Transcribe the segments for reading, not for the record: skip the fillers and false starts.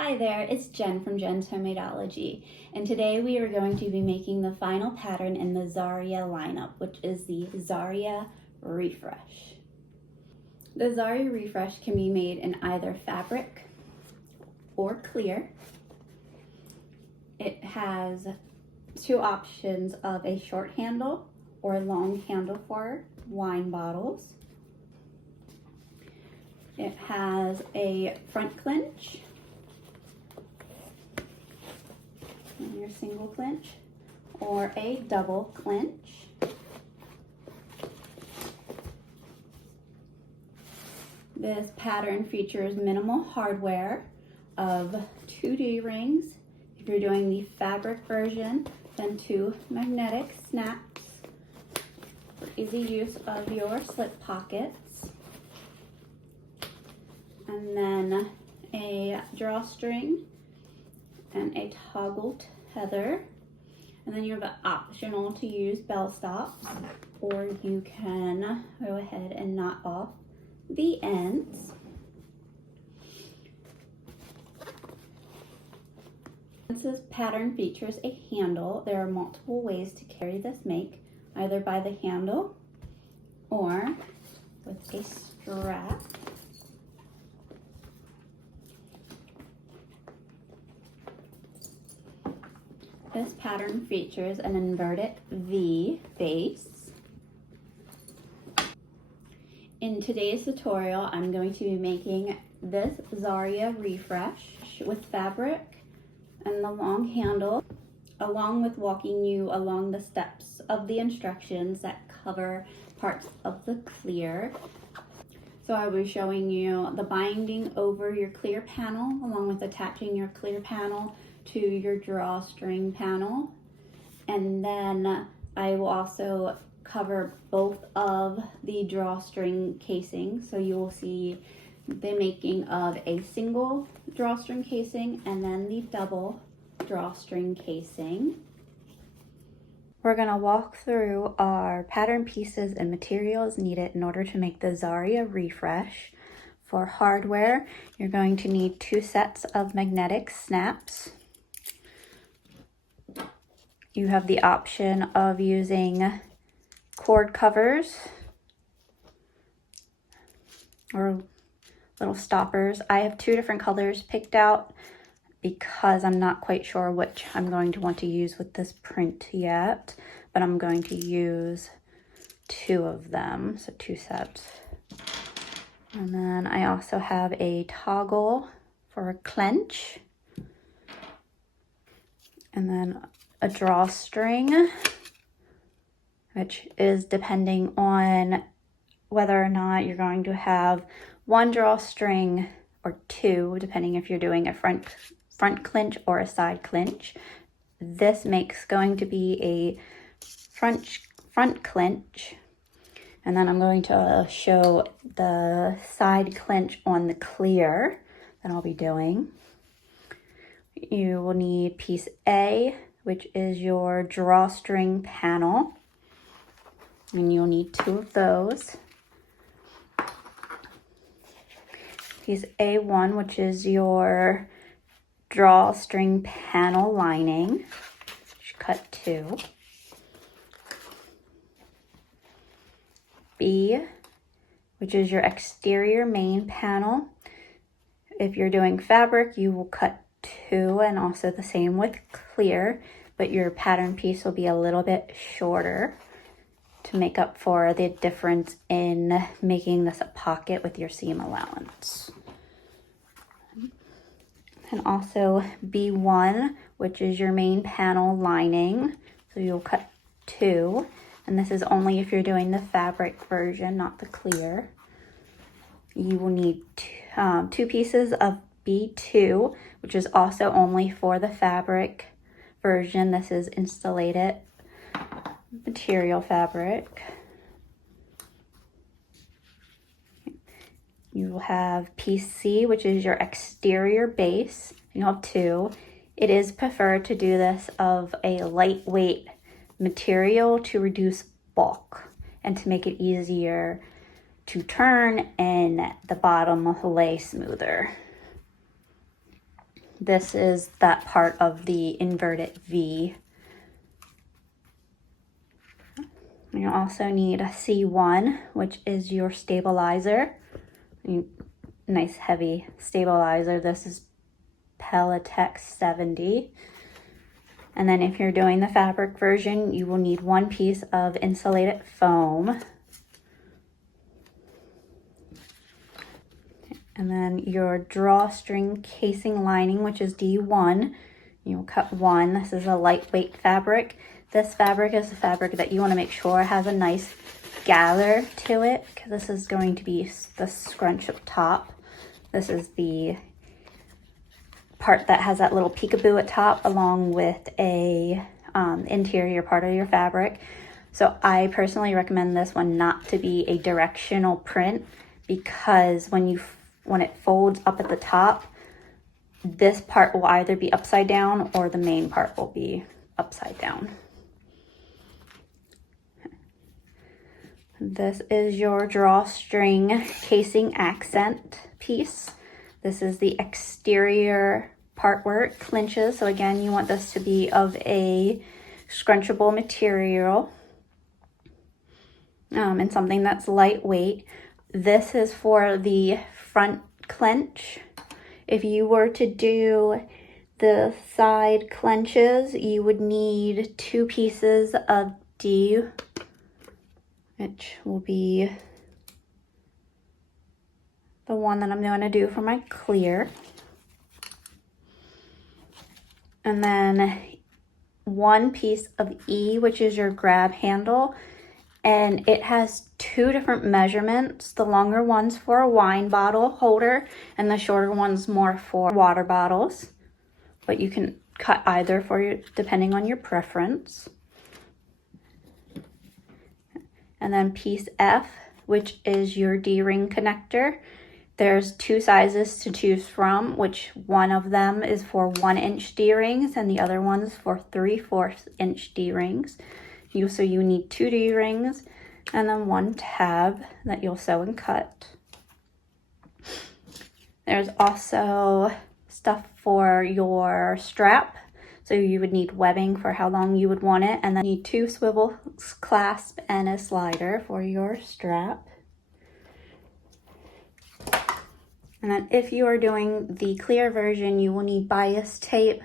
Hi there, it's Jen from Jen's Homemadeology, and today we are going to be making the final pattern in the Xaria lineup, which is the Xaria Refresh. The Xaria Refresh can be made in either fabric or clear. It has two options of a short handle or a long handle for wine bottles. It has a front clinch and your single clinch or a double clinch. This pattern features minimal hardware of 2 D-rings. If you're doing the fabric version, then 2 magnetic snaps for easy use of your slip pockets. And then a drawstring and a toggle tether, and then you have an optional to use bell stops, or you can go ahead and knot off the ends. Since this pattern features a handle, there are multiple ways to carry this make, either by the handle or with a strap. This pattern features an inverted V base. In today's tutorial, I'm going to be making this Xaria Refresh with fabric and the long handle, along with walking you along the steps of the instructions that cover parts of the clear. So I will be showing you the binding over your clear panel, along with attaching your clear panel to your drawstring panel. And then I will also cover both of the drawstring casings. So you will see the making of a single drawstring casing and then the double drawstring casing. We're gonna walk through our pattern pieces and materials needed in order to make the Xaria Refresh. For hardware, you're going to need 2 sets of magnetic snaps. You have the option of using cord covers or little stoppers. I have 2 different colors picked out because I'm not quite sure which I'm going to want to use with this print yet, but I'm going to use 2 of them, so 2 sets. And then I also have a toggle for a clench, and then a drawstring, which is depending on whether or not you're going to have 1 drawstring or 2, depending if you're doing a front clinch or a side clinch. This makes going to be a front clinch, and then I'm going to show the side clinch on the clear that I'll be doing. You will need piece A, which is your drawstring panel, and you'll need 2 of those. Piece A1, which is your drawstring panel lining, cut 2. B, which is your exterior main panel. If you're doing fabric, you will cut 2, and also the same with clear, but your pattern piece will be a little bit shorter to make up for the difference in making this a pocket with your seam allowance. And also B1, which is your main panel lining, so you'll cut 2, and this is only if you're doing the fabric version, not the clear. You will need 2 pieces of B2, which is also only for the fabric version. This is insulated material fabric. You will have piece C, which is your exterior base. You'll have 2. It is preferred to do this of a lightweight material to reduce bulk and to make it easier to turn and the bottom lay smoother. This is that part of the inverted V. You also need a C1, which is your stabilizer. Nice heavy stabilizer. This is Pelletex 70. And then if you're doing the fabric version, you will need one piece of insulated foam. And then your drawstring casing lining, which is D1. You'll cut one. This is a lightweight fabric. This fabric is a fabric that you want to make sure has a nice gather to it, because this is going to be the scrunch up top. This is the part that has that little peekaboo at top along with a interior part of your fabric. So I personally recommend this one not to be a directional print, because when it folds up at the top, this part will either be upside down or the main part will be upside down. This is your drawstring casing accent piece. This is the exterior part where it clinches. So again, you want this to be of a scrunchable material and something that's lightweight. This is for the front clench. If you were to do the side clenches, you would need 2 pieces of D, which will be the one that I'm going to do for my clear. And then 1 piece of E, which is your grab handle. And it has 2 different measurements. The longer one's for a wine bottle holder and the shorter one's more for water bottles. But you can cut either depending on your preference. And then piece F, which is your D-ring connector. There's 2 sizes to choose from, which one of them is for 1-inch D-rings and the other one's for 3/4-inch D-rings. So you need 2 D-rings and then 1 tab that you'll sew and cut. There's also stuff for your strap. So you would need webbing for how long you would want it, and then you need 2 swivel clasp and a slider for your strap. And then if you are doing the clear version, you will need bias tape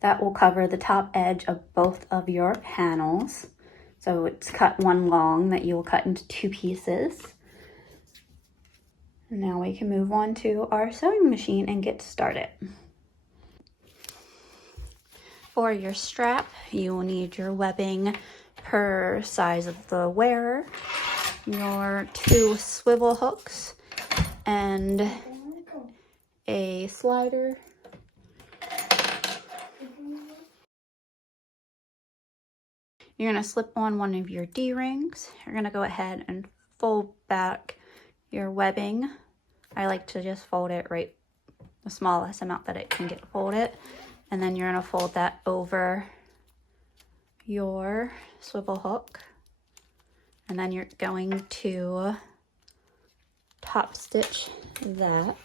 that will cover the top edge of both of your panels. So it's cut 1 long that you will cut into 2 pieces. And now we can move on to our sewing machine and get started. For your strap, you will need your webbing per size of the wearer, your 2 swivel hooks, and a slider. You're going to slip on one of your D-rings. You're going to go ahead and fold back your webbing. I like to just fold it right the smallest amount that it can get folded. And then you're going to fold that over your swivel hook. And then you're going to top stitch that.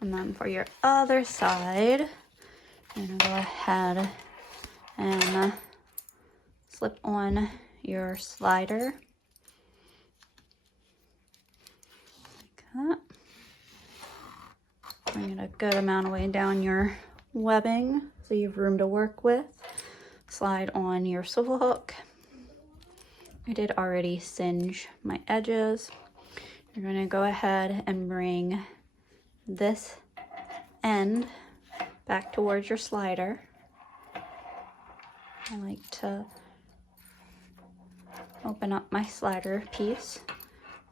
And then for your other side, you're going to go ahead and slip on your slider like that. Bring it a good amount of way down your webbing so you have room to work with. Slide on your swivel hook. I did already singe my edges. You're going to go ahead and bring this end back towards your slider. I like to open up my slider piece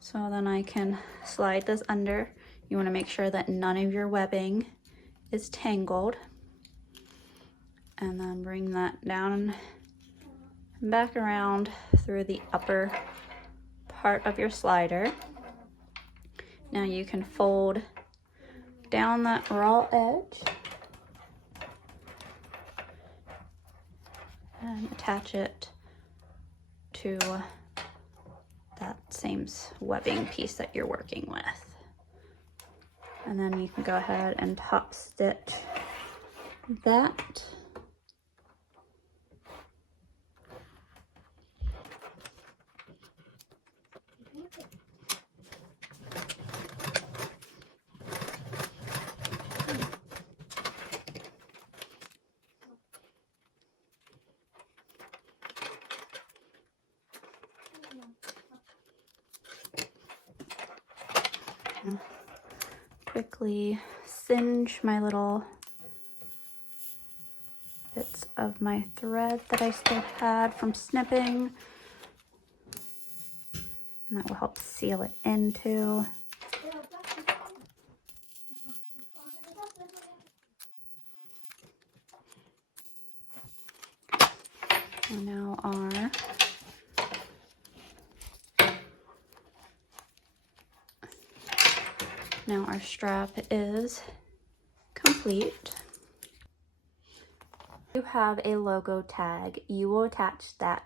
so then I can slide this under. You want to make sure that none of your webbing is tangled, and then bring that down back around through the upper part of your slider. Now you can fold down that raw edge and attach it to that same webbing piece that you're working with. And then you can go ahead and top stitch that. Quickly singe my little bits of my thread that I still had from snipping, and that will help seal it into. And now our strap is complete. You have a logo tag. You will attach that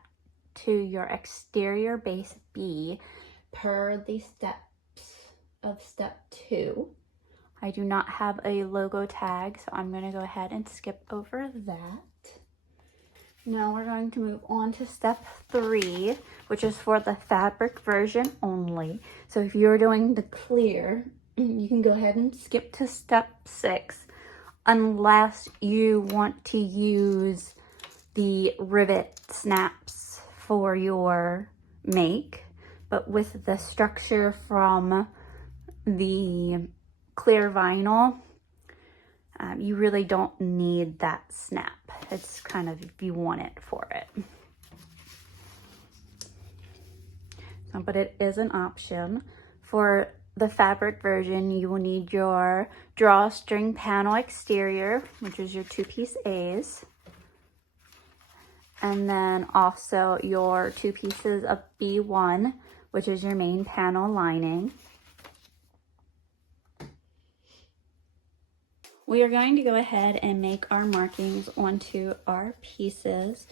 to your exterior base B per the steps of step 2. I do not have a logo tag, so I'm going to go ahead and skip over that. Now we're going to move on to step 3, which is for the fabric version only. So if you're doing the clear, you can go ahead and skip to step 6, unless you want to use the rivet snaps for your make. But with the structure from the clear vinyl, you really don't need that snap. It's kind of if you want it for it. So, but it is an option. For the fabric version, you will need your drawstring panel exterior, which is your 2-piece A's. And then also your 2 pieces of B1, which is your main panel lining. We are going to go ahead and make our markings onto our pieces.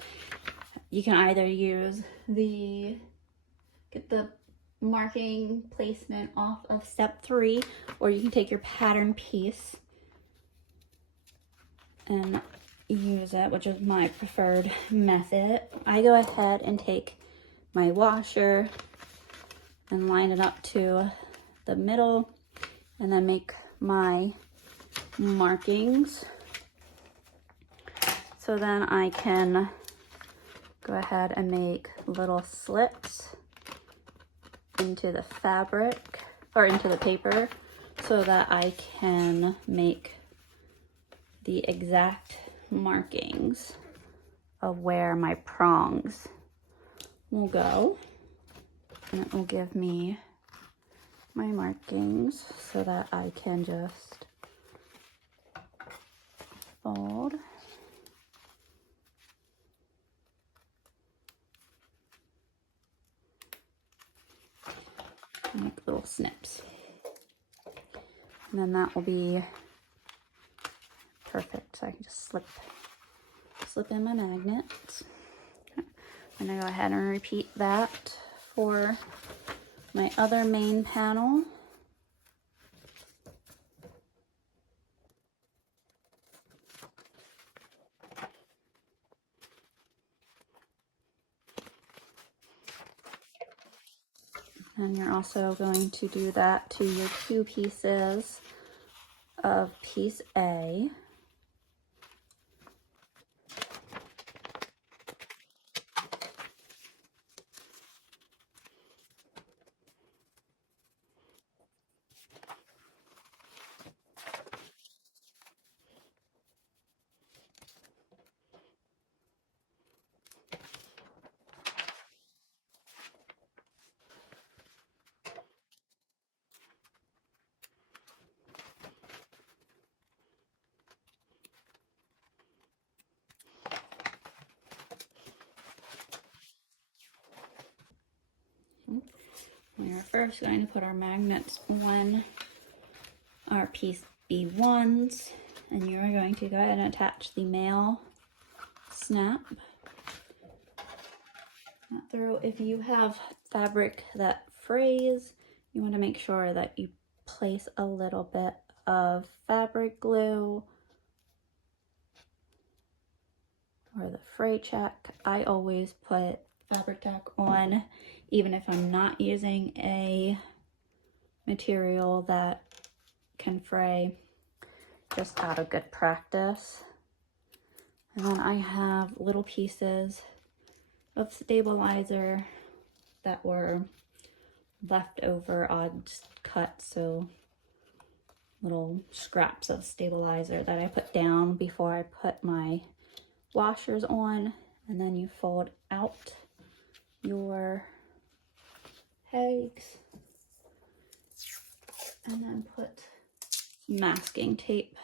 You can either use get the marking placement off of step 3, or you can take your pattern piece and use it, which is my preferred method. I go ahead and take my washer and line it up to the middle, and then make my markings. So then I can go ahead and make little slits into the fabric or into the paper so that I can make the exact markings of where my prongs will go. And it will give me my markings so that I can just fold. Make little snips. And then that will be perfect. So I can just slip in my magnet. I'm gonna go ahead and repeat that for my other main panel. And you're also going to do that to your 2 pieces of piece A. We are first going to put our magnets on our piece B1s, and you are going to go ahead and attach the male snap through. If you have fabric that frays, you want to make sure that you place a little bit of fabric glue or the fray check. I always put fabric tack on, even if I'm not using a material that can fray, just out of good practice. And then I have little pieces of stabilizer that were left over odd cuts, so little scraps of stabilizer that I put down before I put my washers on. And then you fold out your pegs and then put masking tape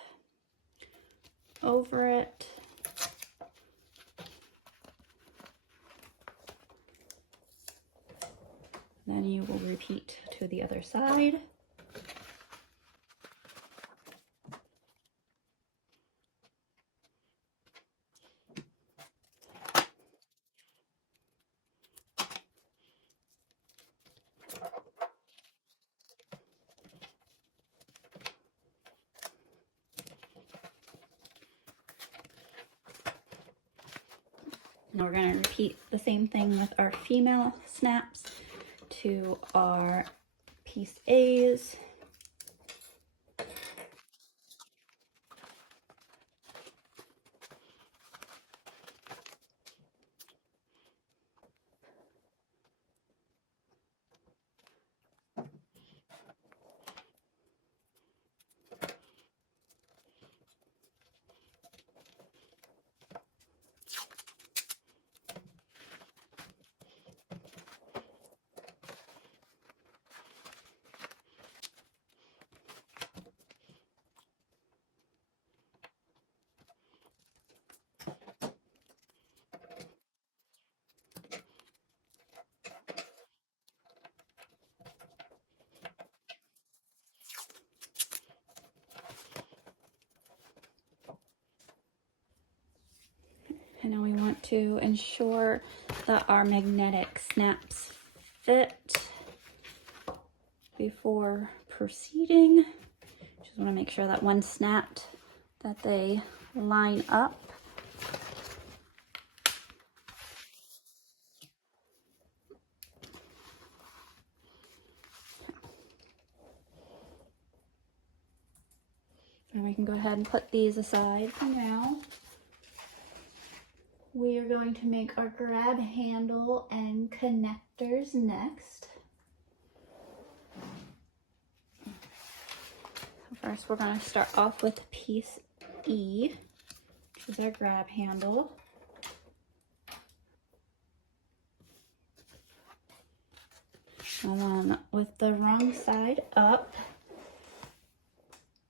over it. Then you will repeat to the other side. Now we're going to repeat the same thing with our female snaps to our piece A's. And now we want to ensure that our magnetic snaps fit before proceeding. Just want to make sure that when snapped, that they line up. And we can go ahead and put these aside for now. We are going to make our grab handle and connectors next. First, we're going to start off with piece E, which is our grab handle. And then with the wrong side up,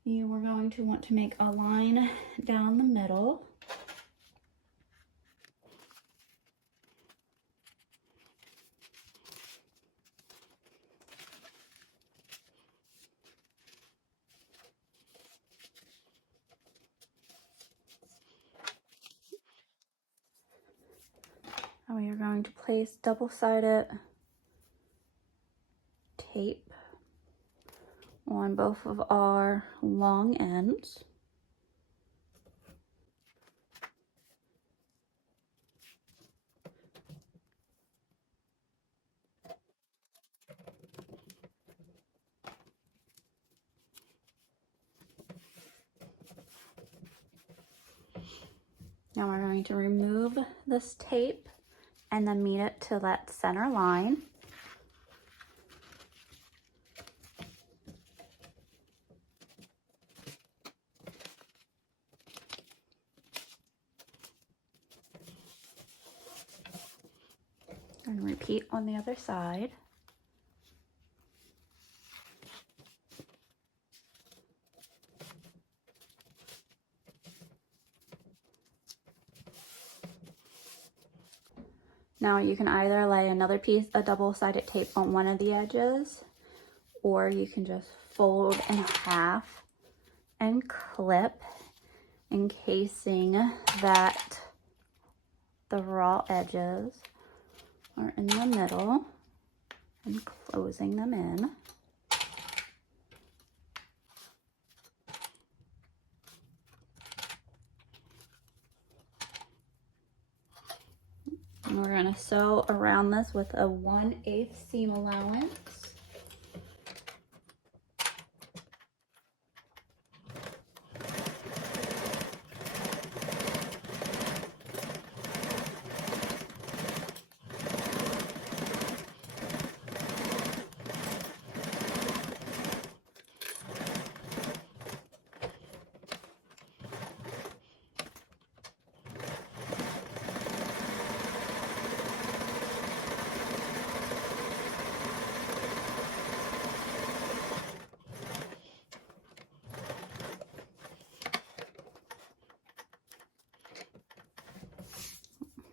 you are going to want to make a line down the middle. And we are going to place double-sided tape on both of our long ends. Now we're going to remove this tape and then meet it to that center line. And repeat on the other side. Now you can either lay another piece of double-sided tape on one of the edges, or you can just fold in half and clip, encasing that the raw edges are in the middle and closing them in. And we're going to sew around this with a 1/8 seam allowance.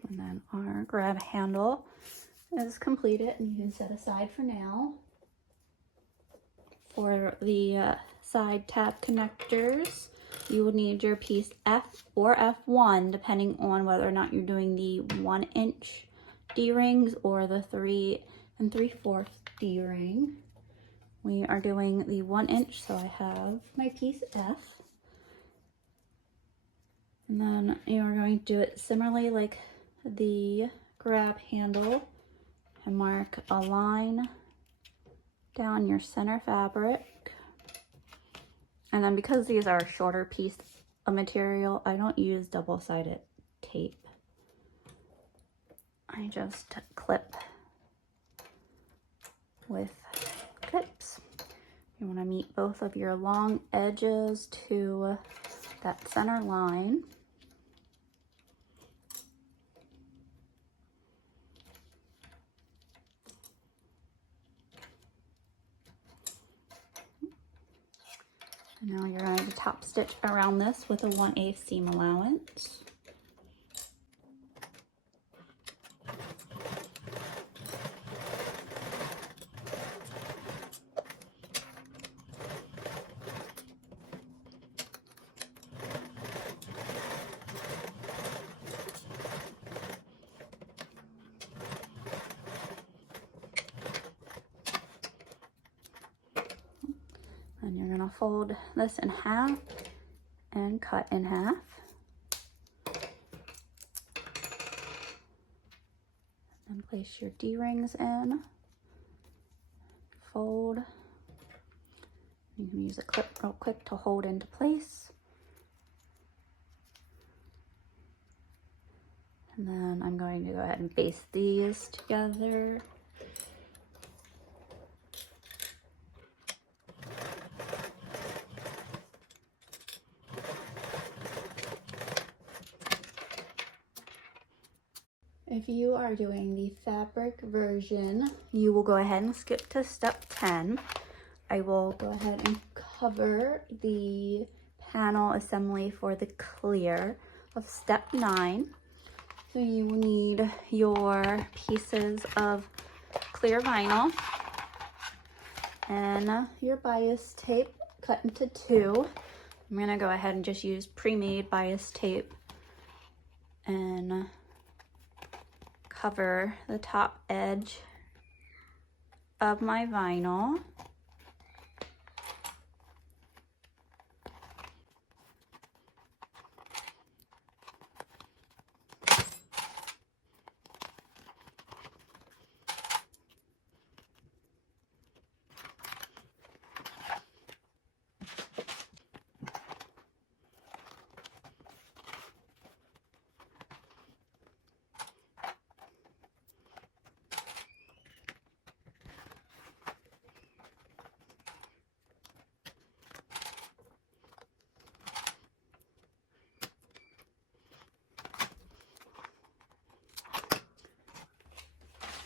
And then our grab handle is completed and you can set aside for now. For the side tab connectors, you will need your piece F or F1 depending on whether or not you're doing the 1-inch D-rings or the 3 3/4 D-ring. We are doing the 1-inch, so I have my piece F. And then you are going to do it similarly like the grab handle and mark a line down your center fabric. And then because these are a shorter piece of material, I don't use double-sided tape. I just clip with clips. You want to meet both of your long edges to that center line. Now you're going to top stitch around this with a 1/8 seam allowance. And you're going to fold this in half and cut in half. And place your D-rings in. Fold. You can use a clip real quick to hold into place. And then I'm going to go ahead and baste these together. If you are doing the fabric version, you will go ahead and skip to step 10. I will go ahead and cover the panel assembly for the clear of step 9. So you will need your pieces of clear vinyl and your bias tape cut into 2. I'm going to go ahead and just use pre-made bias tape and cover the top edge of my vinyl.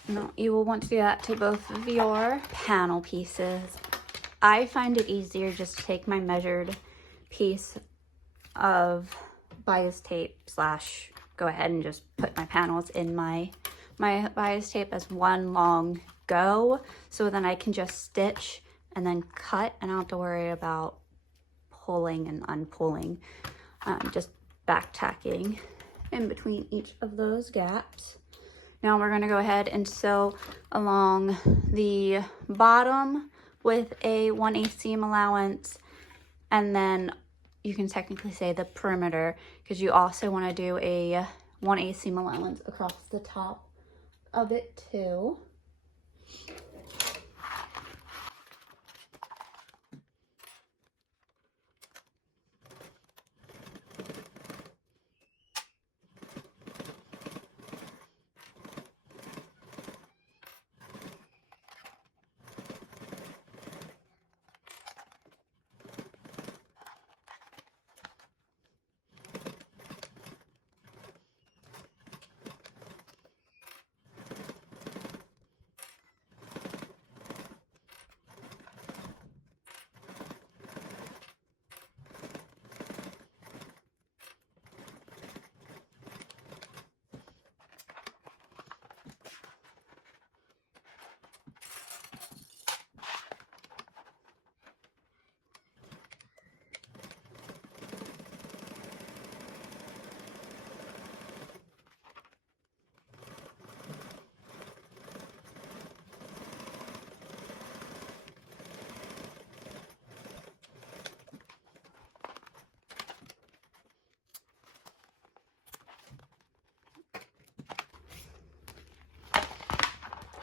Now, you will want to do that to both of your panel pieces. I find it easier just to take my measured piece of bias tape / go ahead and just put my panels in my my bias tape as one long go, so then I can just stitch and then cut, and I don't have to worry about pulling and unpulling, just back tacking in between each of those gaps. Now we're going to go ahead and sew along the bottom with a 1/8 seam allowance, and then you can technically say the perimeter, because you also want to do a 1/8 seam allowance across the top of it too.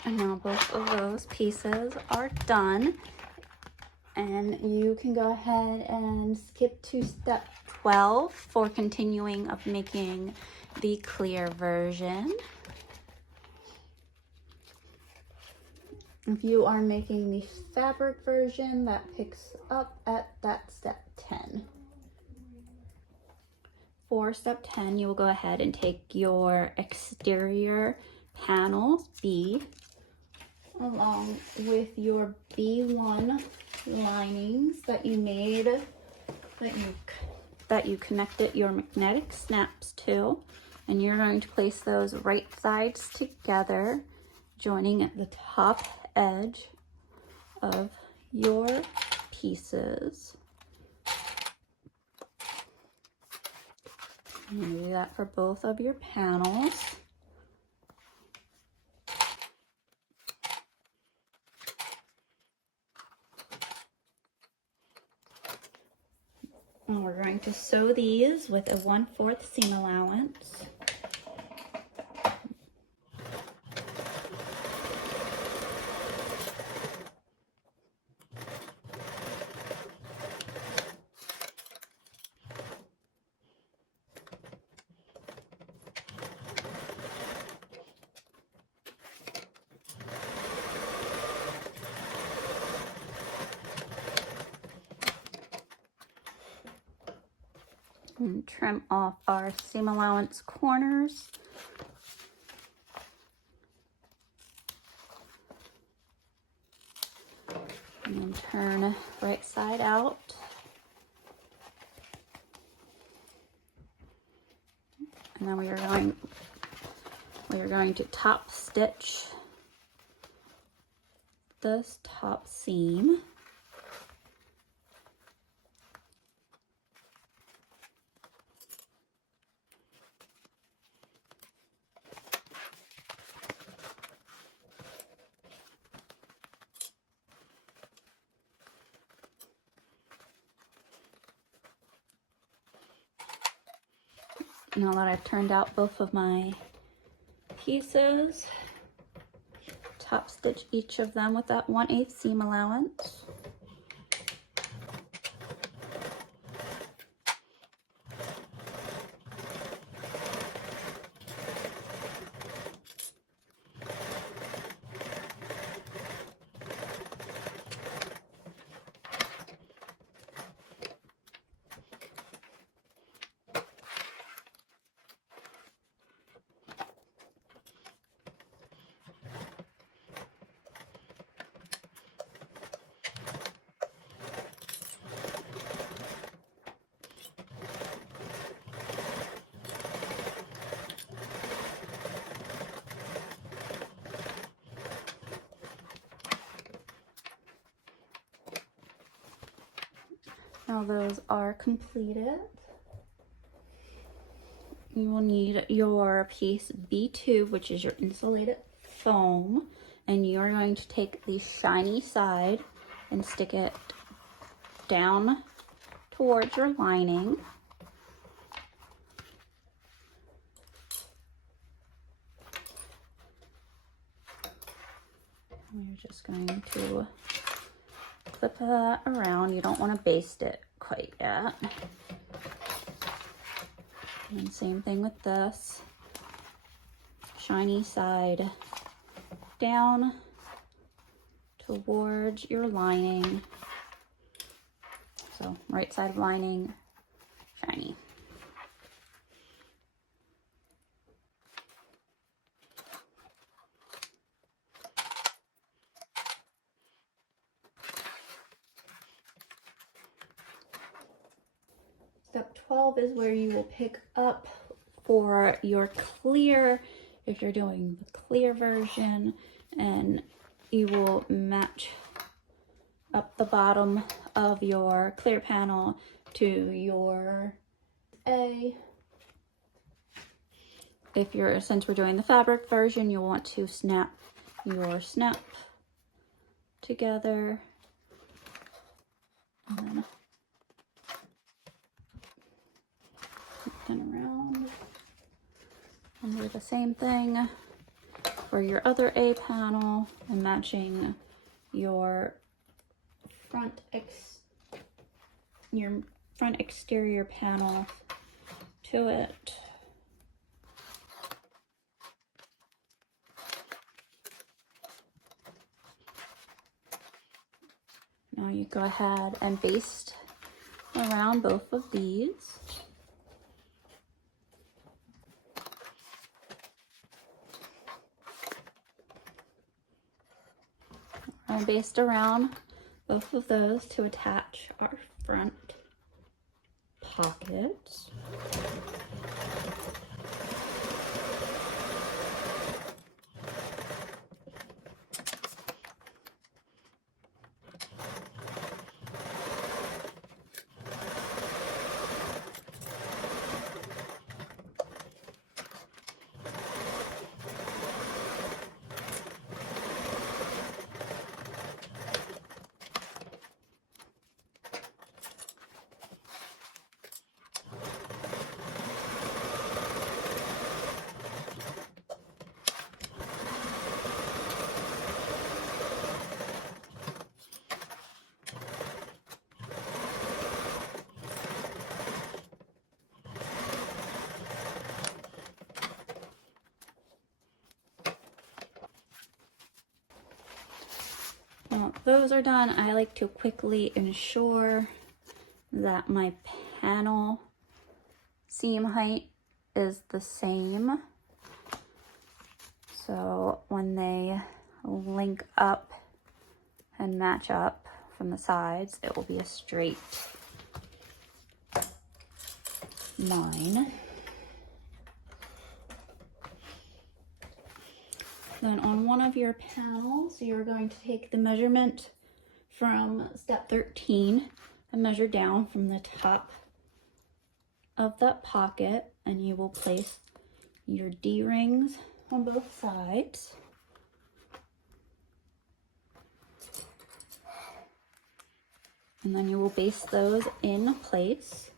And now both of those pieces are done. And you can go ahead and skip to step 12 for continuing of making the clear version. If you are making the fabric version, that picks up at that step 10. For step 10, you will go ahead and take your exterior panels, B, along with your B1 linings that you made, that you connected your magnetic snaps to, and you're going to place those right sides together, joining at the top edge of your pieces. I'm going to do that for both of your panels. And we're going to sew these with a 1/4 seam allowance. And trim off our seam allowance corners. And then turn right side out. And then we are going to top stitch this top seam. Now that I've turned out both of my pieces, top stitch each of them with that 1/8 seam allowance. Now those are completed. You will need your piece B2, which is your insulated foam, and you're going to take the shiny side and stick it down towards your lining. We're just going to flip that around. You don't want to baste it quite yet. And same thing with this. Shiny side down towards your lining. So right side lining, shiny. Step 12 is where you will pick up for your clear, if you're doing the clear version, and you will match up the bottom of your clear panel to your A. If you're, since we're doing the fabric version, you'll want to snap your snap together. And then around, and do the same thing for your other A panel and matching your front exterior panel to it. Now you go ahead and baste around both of these. I'll baste around both of those to attach our front pockets. Now those are done, I like to quickly ensure that my panel seam height is the same. So when they link up and match up from the sides, it will be a straight line. Then on one of your panels, you're going to take the measurement from step 13 and measure down from the top of that pocket, and you will place your D-rings on both sides. And then you will baste those in place.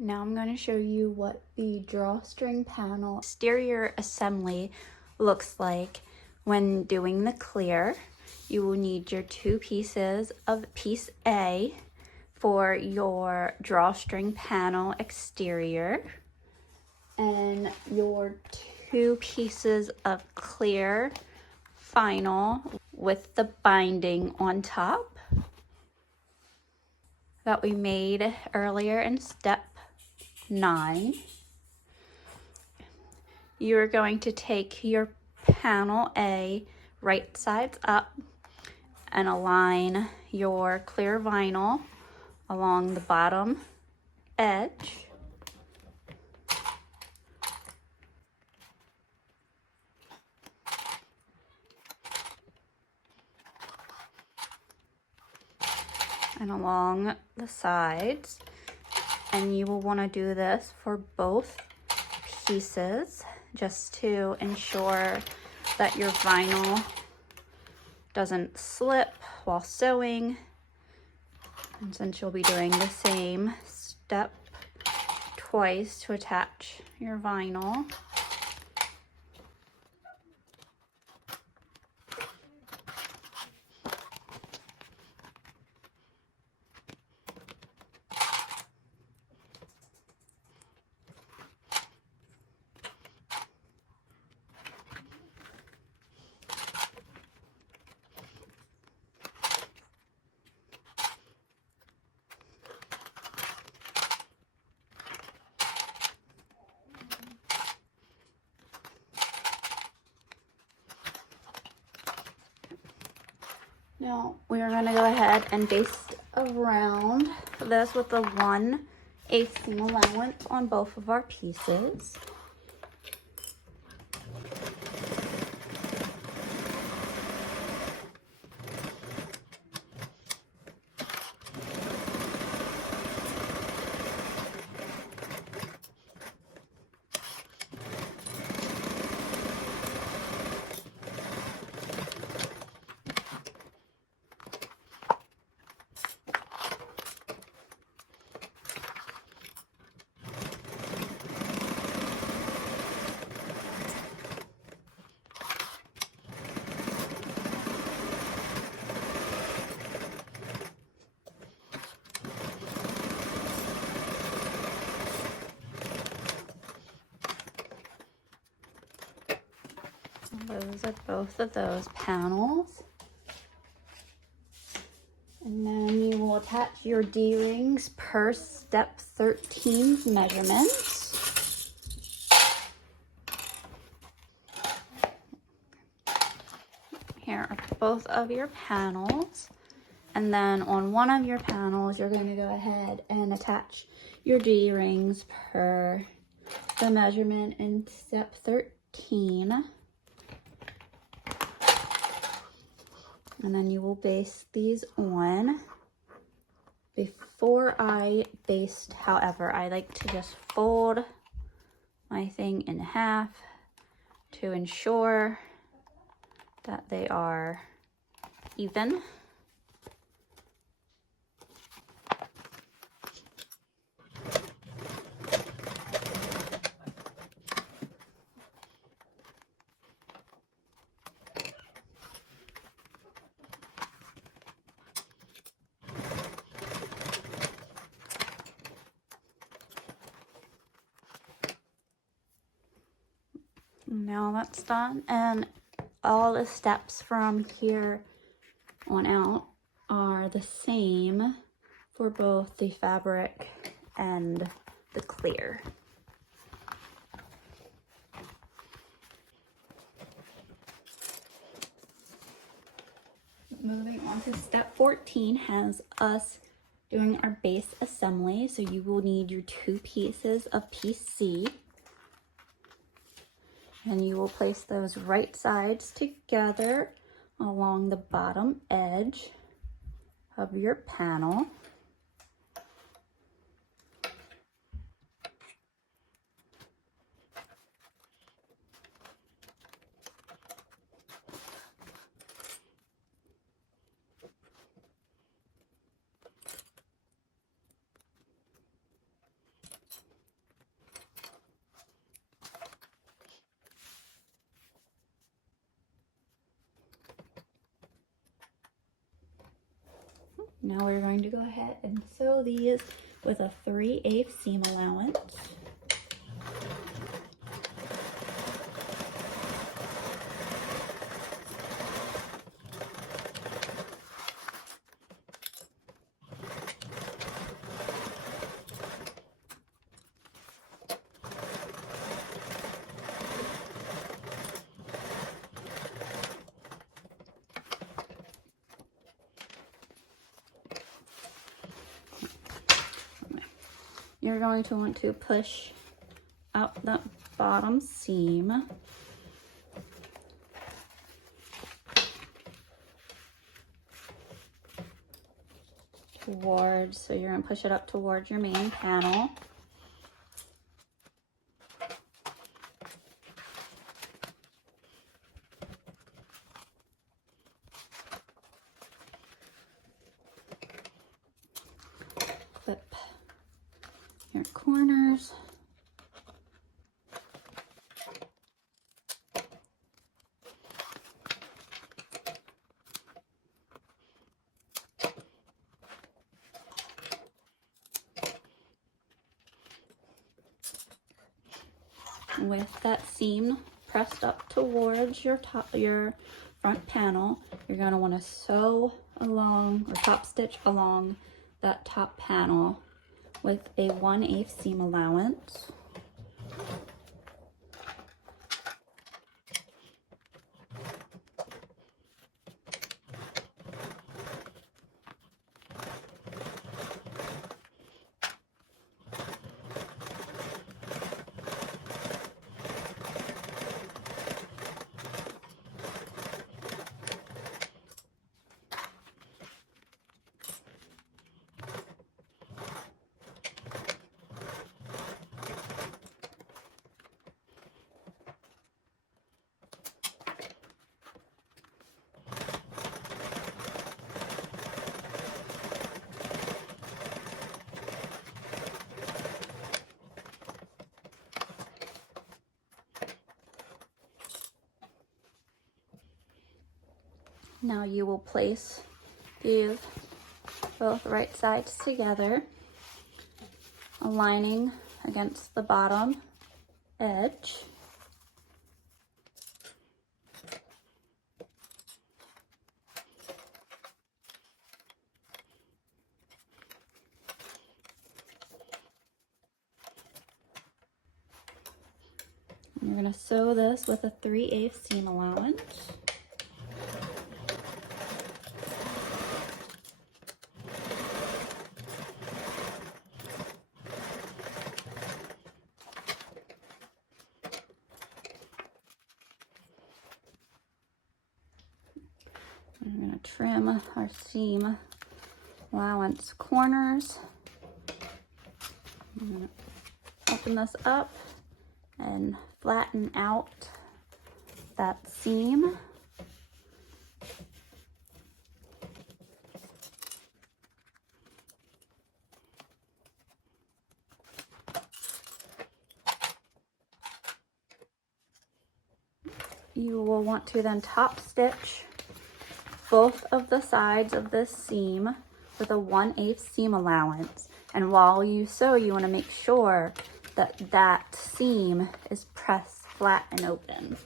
Now I'm going to show you what the drawstring panel exterior assembly looks like when doing the clear. You will need your two pieces of piece A for your drawstring panel exterior, and your two pieces of clear vinyl with the binding on top that we made earlier in step 9. You're going to take your panel A, right sides up and align your clear vinyl along the bottom edge. And along the sides, and you will want to do this for both pieces just to ensure that your vinyl doesn't slip while sewing. And since you'll be doing the same step twice to attach your vinyl, now we're going to go ahead and baste around this with the 1/8 seam allowance on both of our pieces. Those are both of those panels. And then you will attach your D-rings per step 13 measurements. Here are both of your panels. And then on one of your panels, you're going to go ahead and attach your D-rings per the measurement in step 13. And then you will baste these on. Before I baste, however, I like to just fold my thing in half to ensure that they are even. Now that's done, and all the steps from here on out are the same for both the fabric and the clear. Moving on to step 14 has us doing our base assembly. So you will need your 2 pieces of piece C. And you will place those right sides together along the bottom edge of your panel. Now we're going to go ahead and sew these with a 3/8 seam allowance. you're going to want to push up the bottom seam. Towards, so you're going to push it up towards your main panel. Flip your corners. With that seam pressed up towards your front panel, you're going to want to sew along or top stitch along that top panel with a 1/8 seam allowance. Now you will place these both right sides together, aligning against the bottom edge. And you're going to sew this with a 3/8 seam allowance. I'm going to trim our seam allowance corners. I'm going to open this up and flatten out that seam. You will want to then top stitch both of the sides of this seam with a 1/8 seam allowance. And while you sew, you want to make sure that that seam is pressed flat and open.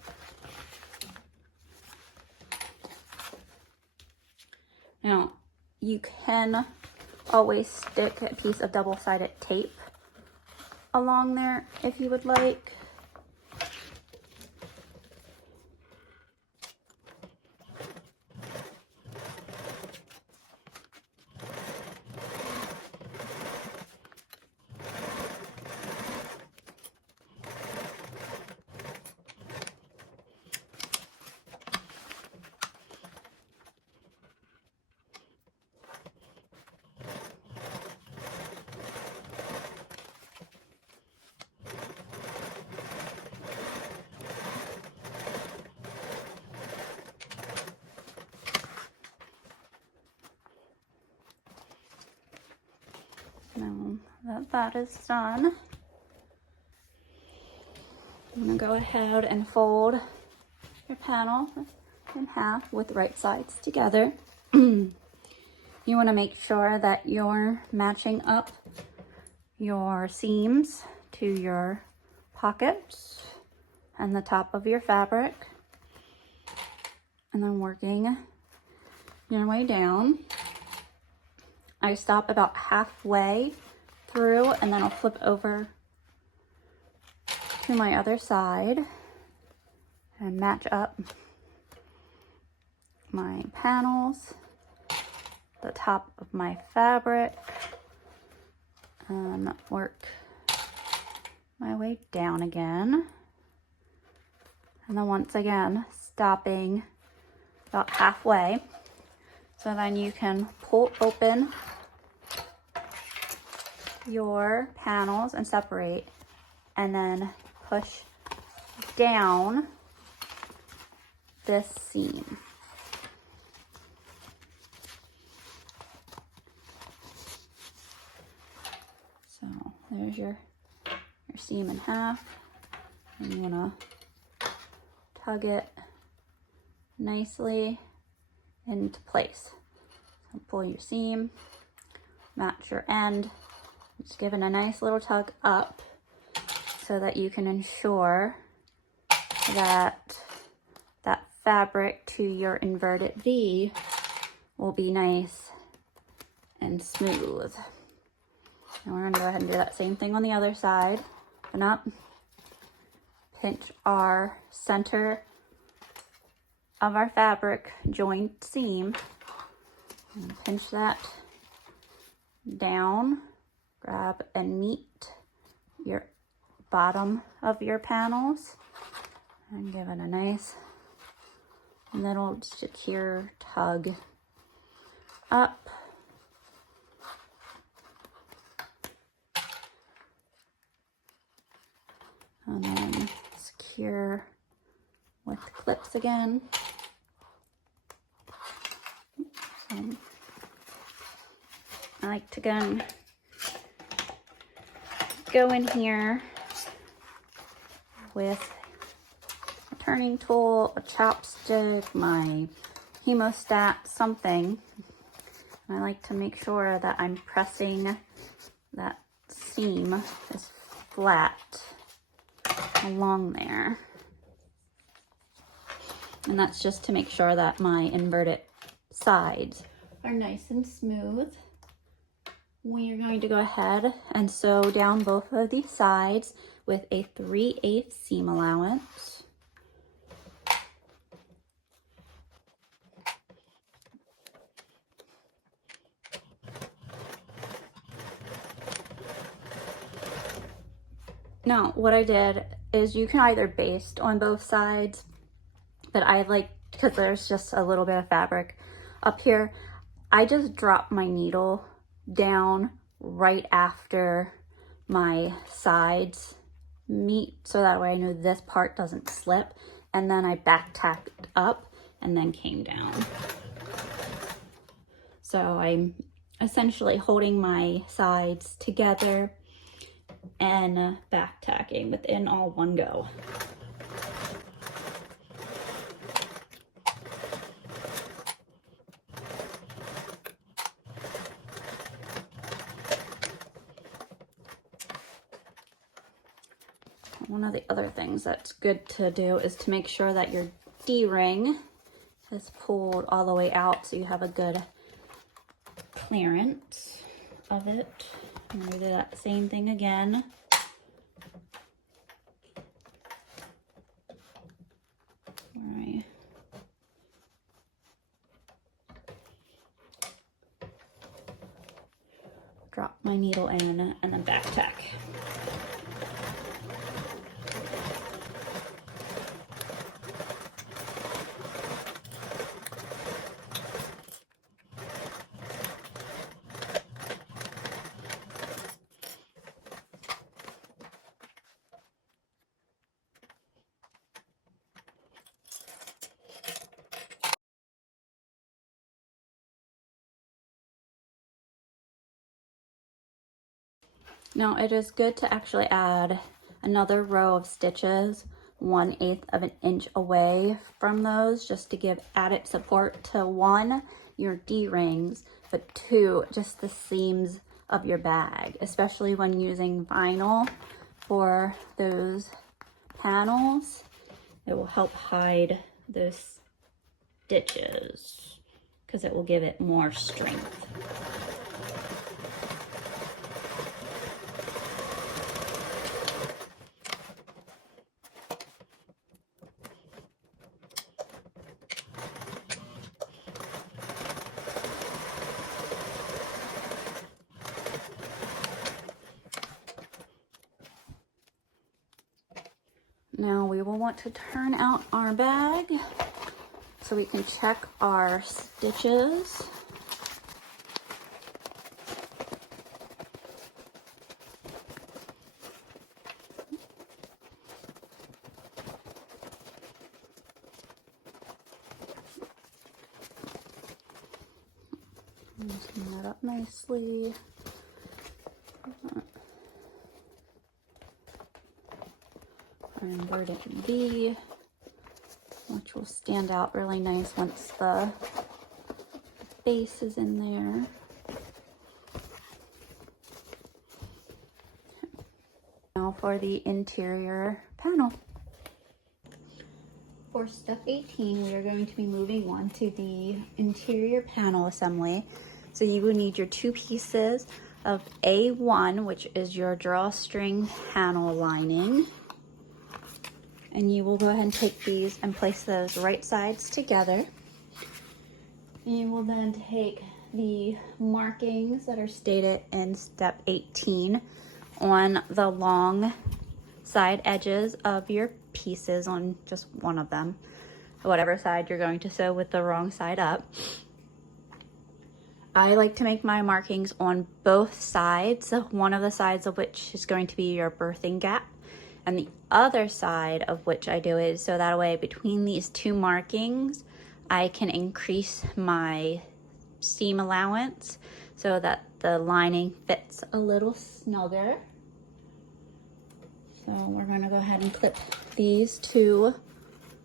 Now, you can always stick a piece of double-sided tape along there if you would like. Now that is done, I'm going to go ahead and fold your panel in half with right sides together. You want to make sure that you're matching up your seams to your pockets and the top of your fabric, and then working your way down. I stop about halfway through and then I'll flip over to my other side and match up my panels, the top of my fabric, work my way down again. And then once again, stopping about halfway. So then you can pull open your panels and separate, and then push down this seam. So there's your seam in half, and you want to tug it nicely into place. So pull your seam, match your end, just give it a nice little tug up so that you can ensure that that fabric to your inverted V will be nice and smooth. And we're going to go ahead and do that same thing on the other side. Open up, pinch our center of our fabric joint seam, and pinch that down, grab and meet your bottom of your panels, and give it a nice little secure tug up. And then secure with clips again. I like to go in here with a turning tool, a chopstick, my hemostat, something. And I like to make sure that I'm pressing that seam is flat along there. And that's just to make sure that my inverted sides are nice and smooth. We are going to go ahead and sew down both of these sides with a 3/8 seam allowance. Now, what I did is you can either baste on both sides, but I like, because there's just a little bit of fabric up here, I just drop my needle down right after my sides meet, so that way I know this part doesn't slip, and then I back tacked up and then came down. So I'm essentially holding my sides together and back tacking within all one go. One of the other things that's good to do is to make sure that your D-ring is pulled all the way out so you have a good clearance of it. I'm going to do that same thing again. Alright. Drop my needle in and then back tack. Now it is good to actually add another row of stitches 1/8 of an inch away from those, just to give added support to one, your D-rings, but two, just the seams of your bag, especially when using vinyl for those panels. It will help hide those stitches because it will give it more strength. Now we will want to turn out our bag so we can check our stitches. Loosen that up nicely. Our inverted V, which will stand out really nice once the base is in there. Now for the interior panel. For step 18, we are going to be moving on to the interior panel assembly. So you will need your 2 pieces of A1, which is your drawstring panel lining. And you will go ahead and take these and place those right sides together. And you will then take the markings that are stated in step 18 on the long side edges of your pieces, on just one of them, whatever side you're going to sew with the wrong side up. I like to make my markings on both sides, one of the sides of which is going to be your birthing gap, and the other side of which I do is so that way between these 2 markings I can increase my seam allowance so that the lining fits a little snugger. So we're going to go ahead and clip these 2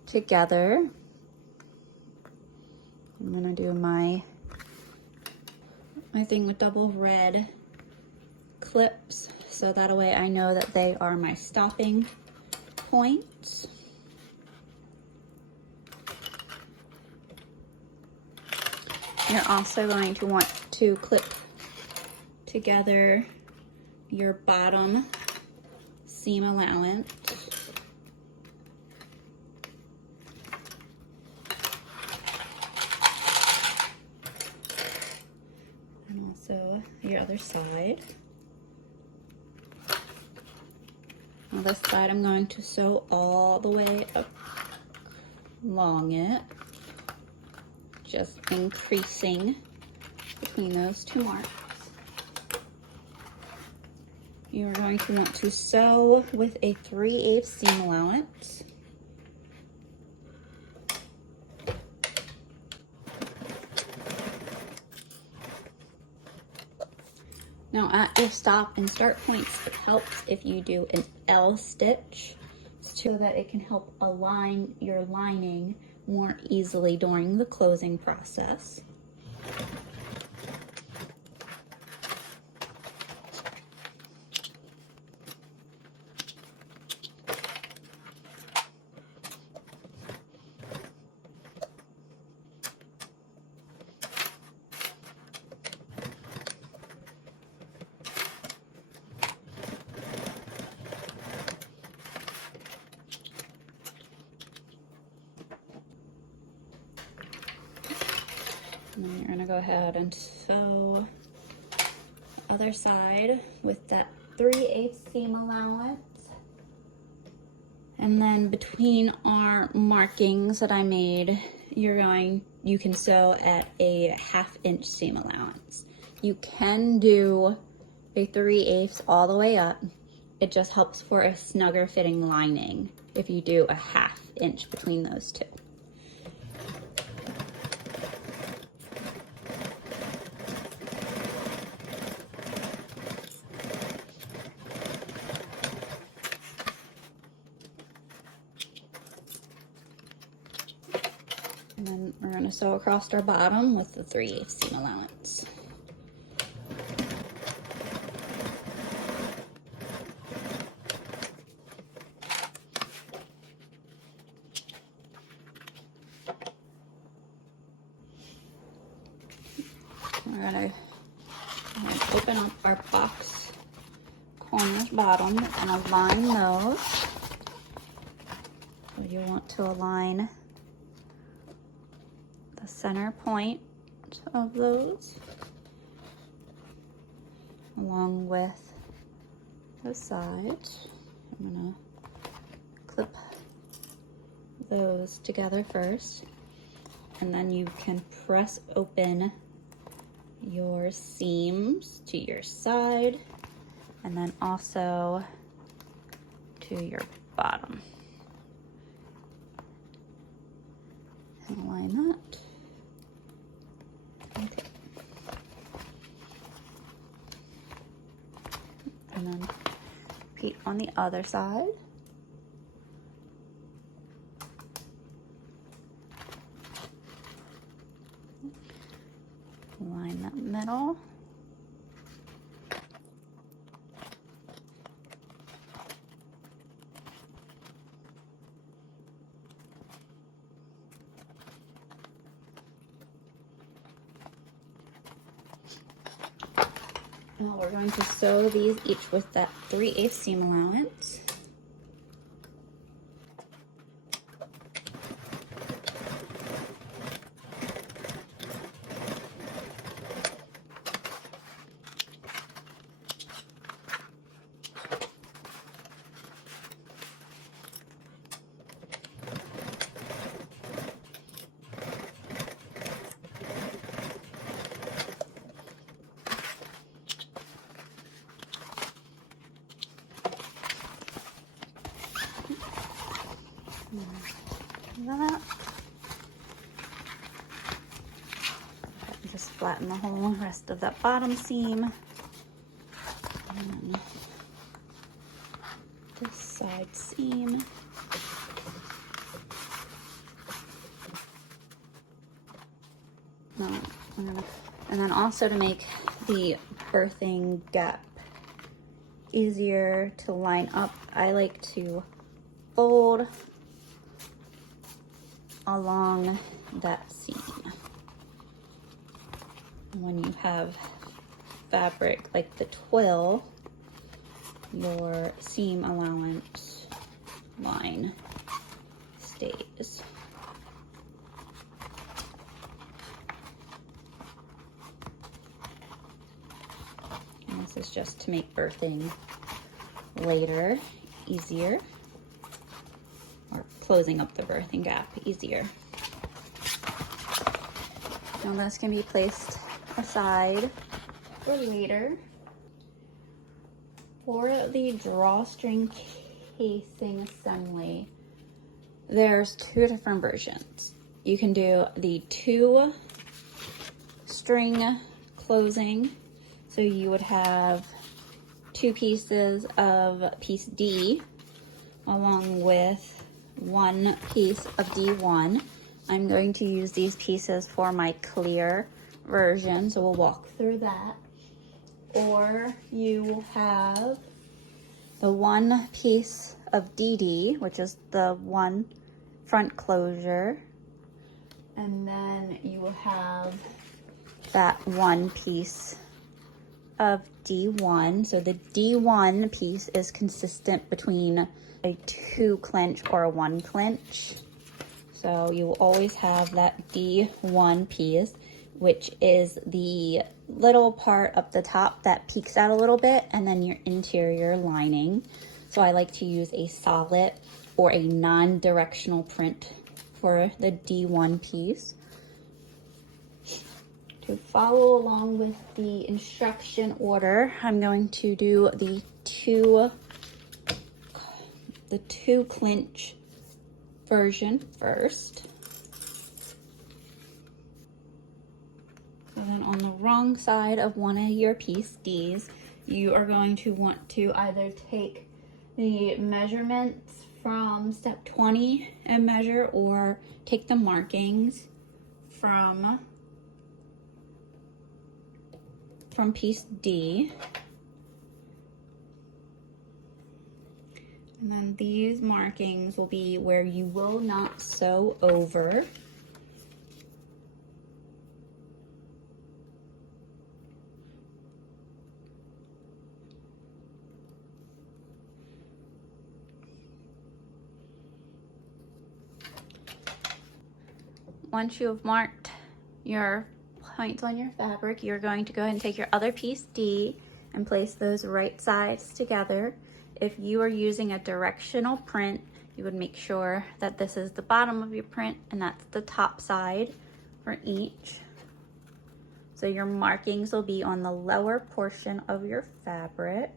together. I'm going to do my thing with double red clips so that way I know that they are my stopping points. You're also going to want to clip together your bottom seam allowance. And also your other side. On this side, I'm going to sew all the way up along it, just increasing between those 2 marks. You're going to want to sew with a 3/8 seam allowance. Now at your stop and start points, it helps if you do an L stitch so that it can help align your lining more easily during the closing process. And then you're gonna go ahead and sew the other side with that 3/8 seam allowance. And then between our markings that I made, you can sew at a 1/2 inch seam allowance. You can do a 3/8 all the way up. It just helps for a snugger fitting lining if you do a 1/2 inch between those 2. And then we're going to sew across our bottom with the 3/8 seam allowance. We're going to open up our box corners bottom and align those. So you want to align the center point of those along with the sides. I'm gonna clip those together first, and then you can press open your seams to your side and then also to your bottom. And align that. Okay. And then repeat on the other side. Line that middle. Now we're going to sew these each with that 3/8 seam allowance. That. Just flatten the whole rest of that bottom seam. And then this side seam. No, and then also to make the birthing gap easier to line up, I like to fold along that seam. When you have fabric like the twill, your seam allowance line stays. And this is just to make birthing later easier, or closing up the birthing gap easier. Now this can be placed aside for later. For the drawstring casing assembly, there's two different versions. You can do the 2 string closing, so you would have 2 pieces of piece D along with 1 piece of D1. I'm going to use these pieces for my clear version, so we'll walk through that. Or you have the 1 piece of DD, which is the 1 front closure, and then you will have that 1 piece of D1. So the D1 piece is consistent between a 2 clinch or a 1 clinch. So you will always have that D1 piece, which is the little part up the top that peeks out a little bit, and then your interior lining. So I like to use a solid or a non-directional print for the D1 piece. To follow along with the instruction order, I'm going to do the two clinch version first. And then on the wrong side of one of your piece Ds, you are going to want to either take the measurements from step 20 and measure, or take the markings from piece D. And then these markings will be where you will not sew over. Once you have marked your points on your fabric, you're going to go ahead and take your other piece D and place those right sides together. If you are using a directional print, you would make sure that this is the bottom of your print and that's the top side for each. So your markings will be on the lower portion of your fabric.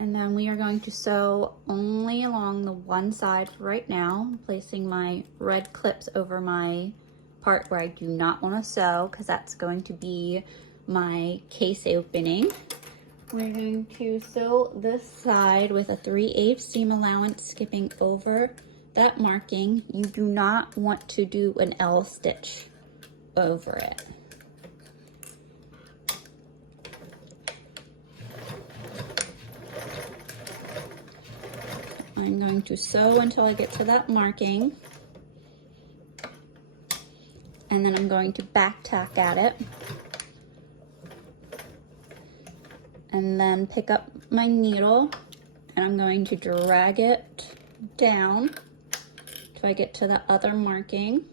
And then we are going to sew only along the one side for right now. I'm placing my red clips over my part where I do not want to sew, because that's going to be my case opening. We're going to sew this side with a 3/8 seam allowance, skipping over that marking. You do not want to do an L stitch over it. I'm going to sew until I get to that marking, and then I'm going to back tack at it, and then pick up my needle, and I'm going to drag it down till I get to the other marking,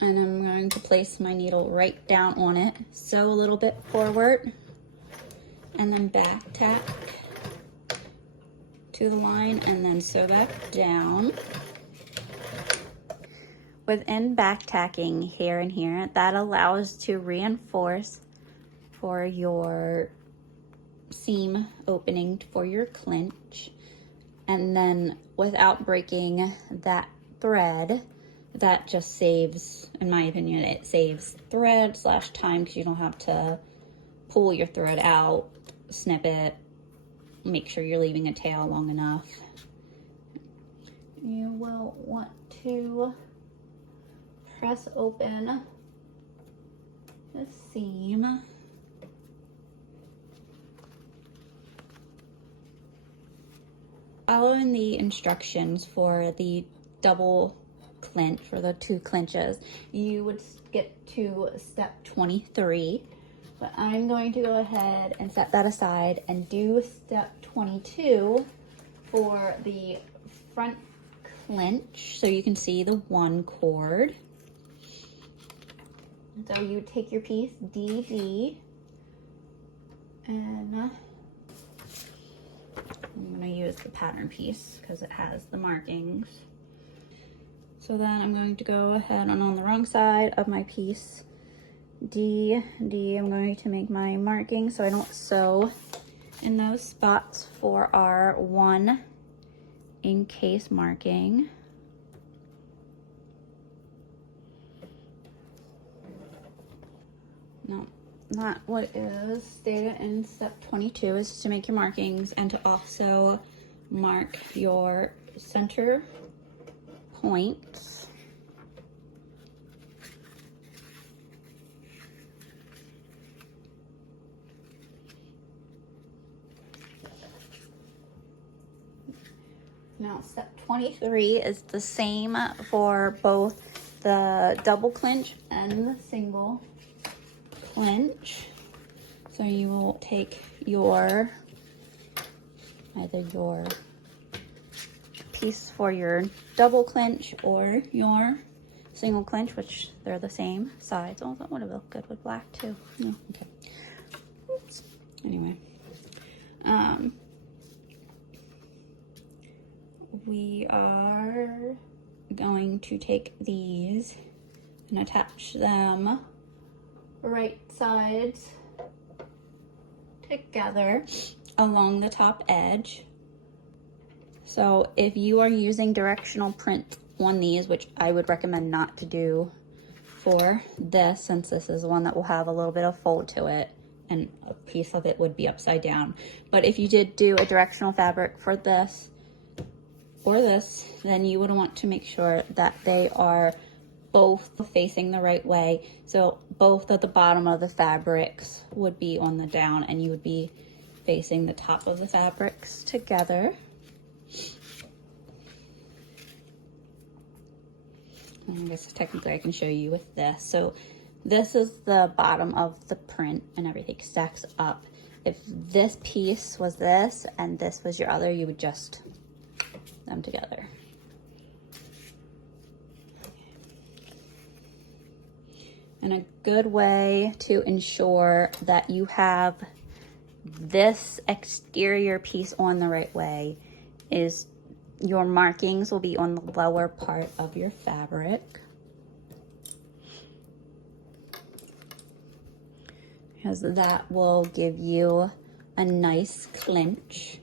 and I'm going to place my needle right down on it, sew a little bit forward, and then back tack to the line, and then sew back down. Within back tacking here and here, that allows to reinforce for your seam opening for your clinch, and then without breaking that thread, that just saves, in my opinion, it saves thread / time, because you don't have to pull your thread out, snip it, make sure you're leaving a tail long enough. You will want to press open the seam. Following the instructions for the double clinch, for the 2 clinches, you would get to step 23. But I'm going to go ahead and set that aside and do step 22 for the front clinch, so you can see the 1 cord. So you take your piece DD, and I'm going to use the pattern piece because it has the markings. So then I'm going to go ahead and on the wrong side of my piece, D, I'm going to make my marking so I don't sew in those spots for our 1 encase marking. No, not what is stated in step 22 is to make your markings and to also mark your center points. Now, step 23 is the same for both the double clinch and the single clinch. So you will take your, either your piece for your double clinch or your single clinch, which they're the same size. Oh, that would have looked good with black too. No, okay. Oops. Anyway. We are going to take these and attach them right sides together along the top edge. So if you are using directional print on these, which I would recommend not to do for this, since this is one that will have a little bit of fold to it and a piece of it would be upside down. But if you did do a directional fabric for this or this, then you would want to make sure that they are both facing the right way. So both at the bottom of the fabrics would be on the down, and you would be facing the top of the fabrics together. I guess technically I can show you with this. So this is the bottom of the print and everything stacks up. If this piece was this and this was your other, you would just them together. And a good way to ensure that you have this exterior piece on the right way is your markings will be on the lower part of your fabric, because that will give you a nice clinch.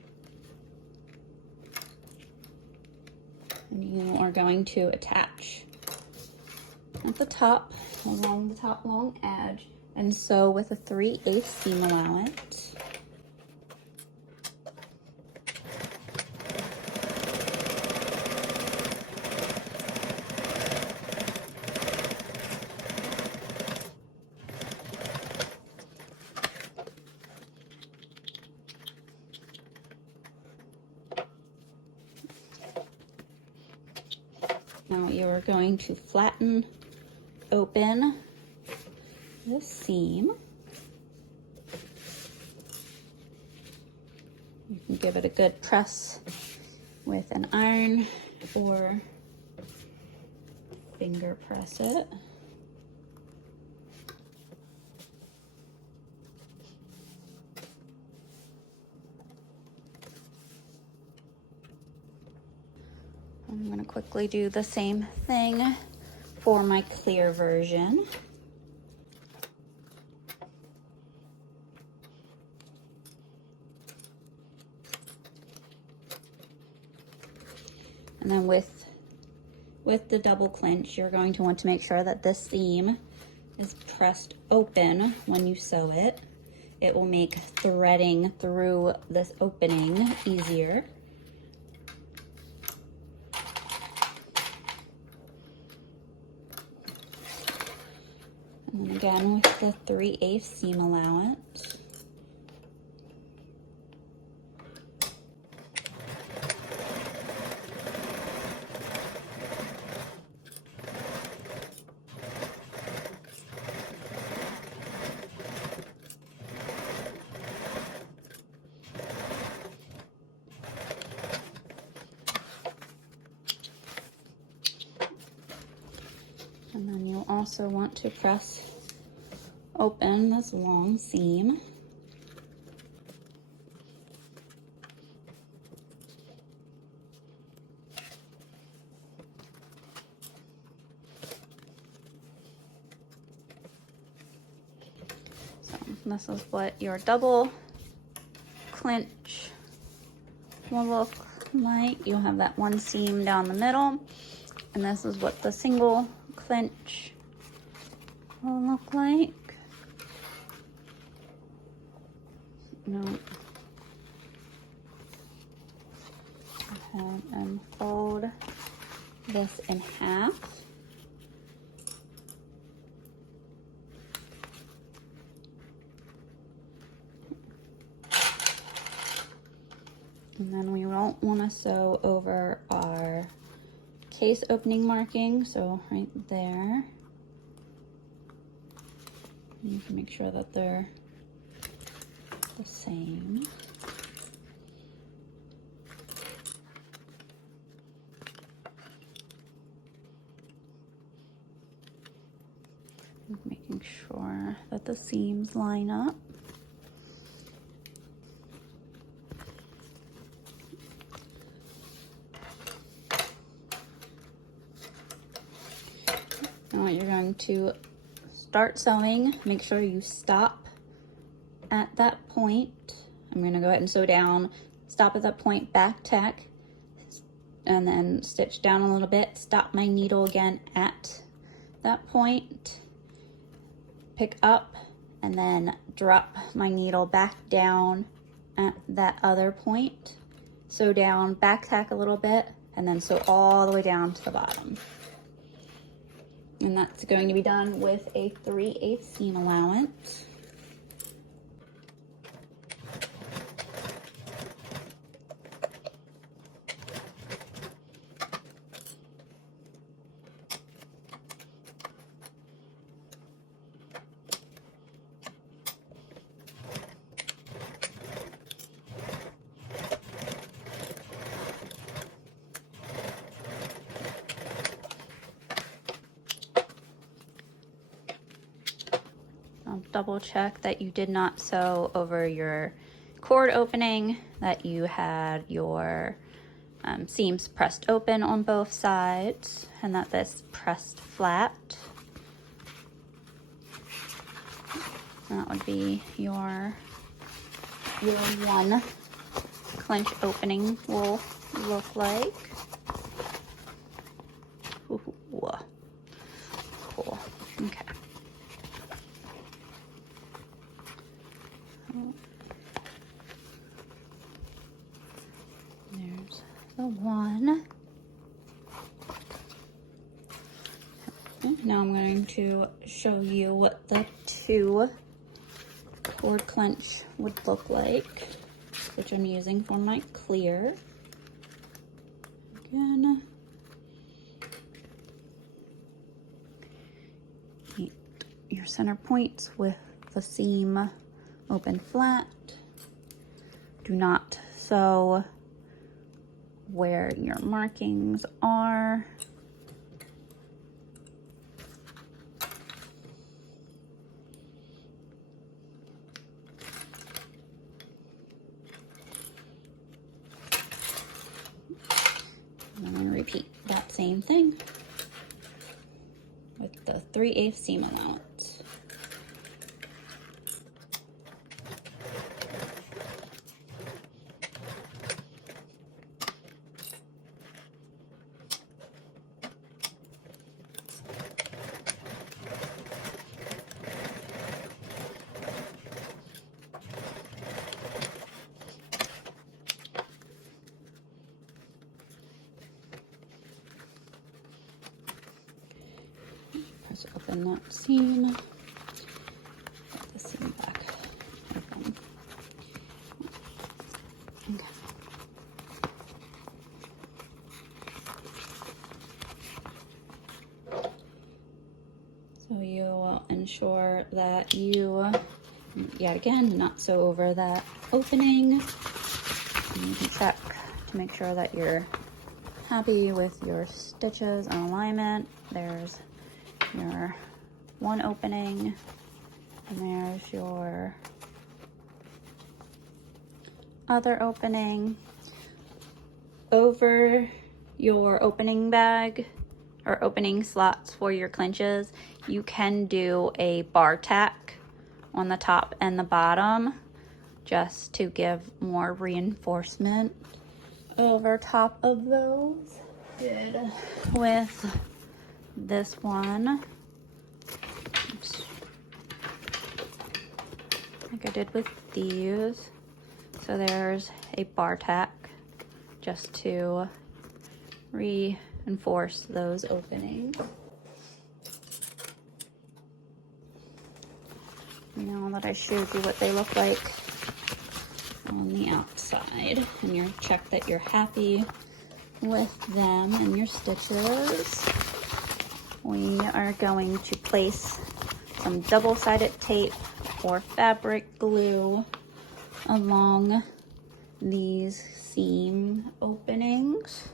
And you are going to attach at the top, along the top long edge, and sew with a 3/8 seam allowance. Now you are going to flatten open the seam. You can give it a good press with an iron or finger press it. I'm going to quickly do the same thing for my clear version. And then with the double clinch, you're going to want to make sure that this seam is pressed open when you sew it. It will make threading through this opening easier. And then again with the 3/8 seam allowance. And then you'll also want to press open this long seam. So this is what your double clinch will look like. You'll have that one seam down the middle, and this is what the single clinch will look like. No. Go ahead and fold this in half. And then we won't want to sew over our case opening marking, so right there. You can make sure that they're the same. Making sure that the seams line up. Now you're going to start sewing. Make sure you stop at that point. I'm going to go ahead and sew down, stop at that point, back tack, and then stitch down a little bit, stop my needle again at that point, pick up, and then drop my needle back down at that other point, sew down, back tack a little bit, and then sew all the way down to the bottom. And that's going to be done with a 3/8 seam allowance. double check that you did not sew over your cord opening, that you had your seams pressed open on both sides, and that this pressed flat. That would be your one clinch opening will look like. Ooh, cool. Okay. There's the one. Okay, now I'm going to show you what the two cord clench would look like, which I'm using for my clear. Again, meet your center points with the seam open flat. Do not sew where your markings are. I'm going to repeat that same thing with the 3/8 seam allowance. Press open that seam, put the seam back open. Okay. So you will ensure that you, yet again, not sew over that opening. And you can check to make sure that you're happy with your stitches and alignment. There's your one opening, and there's your other opening. Over your opening bag or opening slots for your clinches, you can do a bar tack on the top and the bottom just to give more reinforcement over top of those. Good with this one. Oops. Like I did with these. So there's a bar tack just to reinforce those openings. Now that I showed you what they look like on the outside, and you check that you're happy with them and your stitches, we are going to place some double-sided tape or fabric glue along these seam openings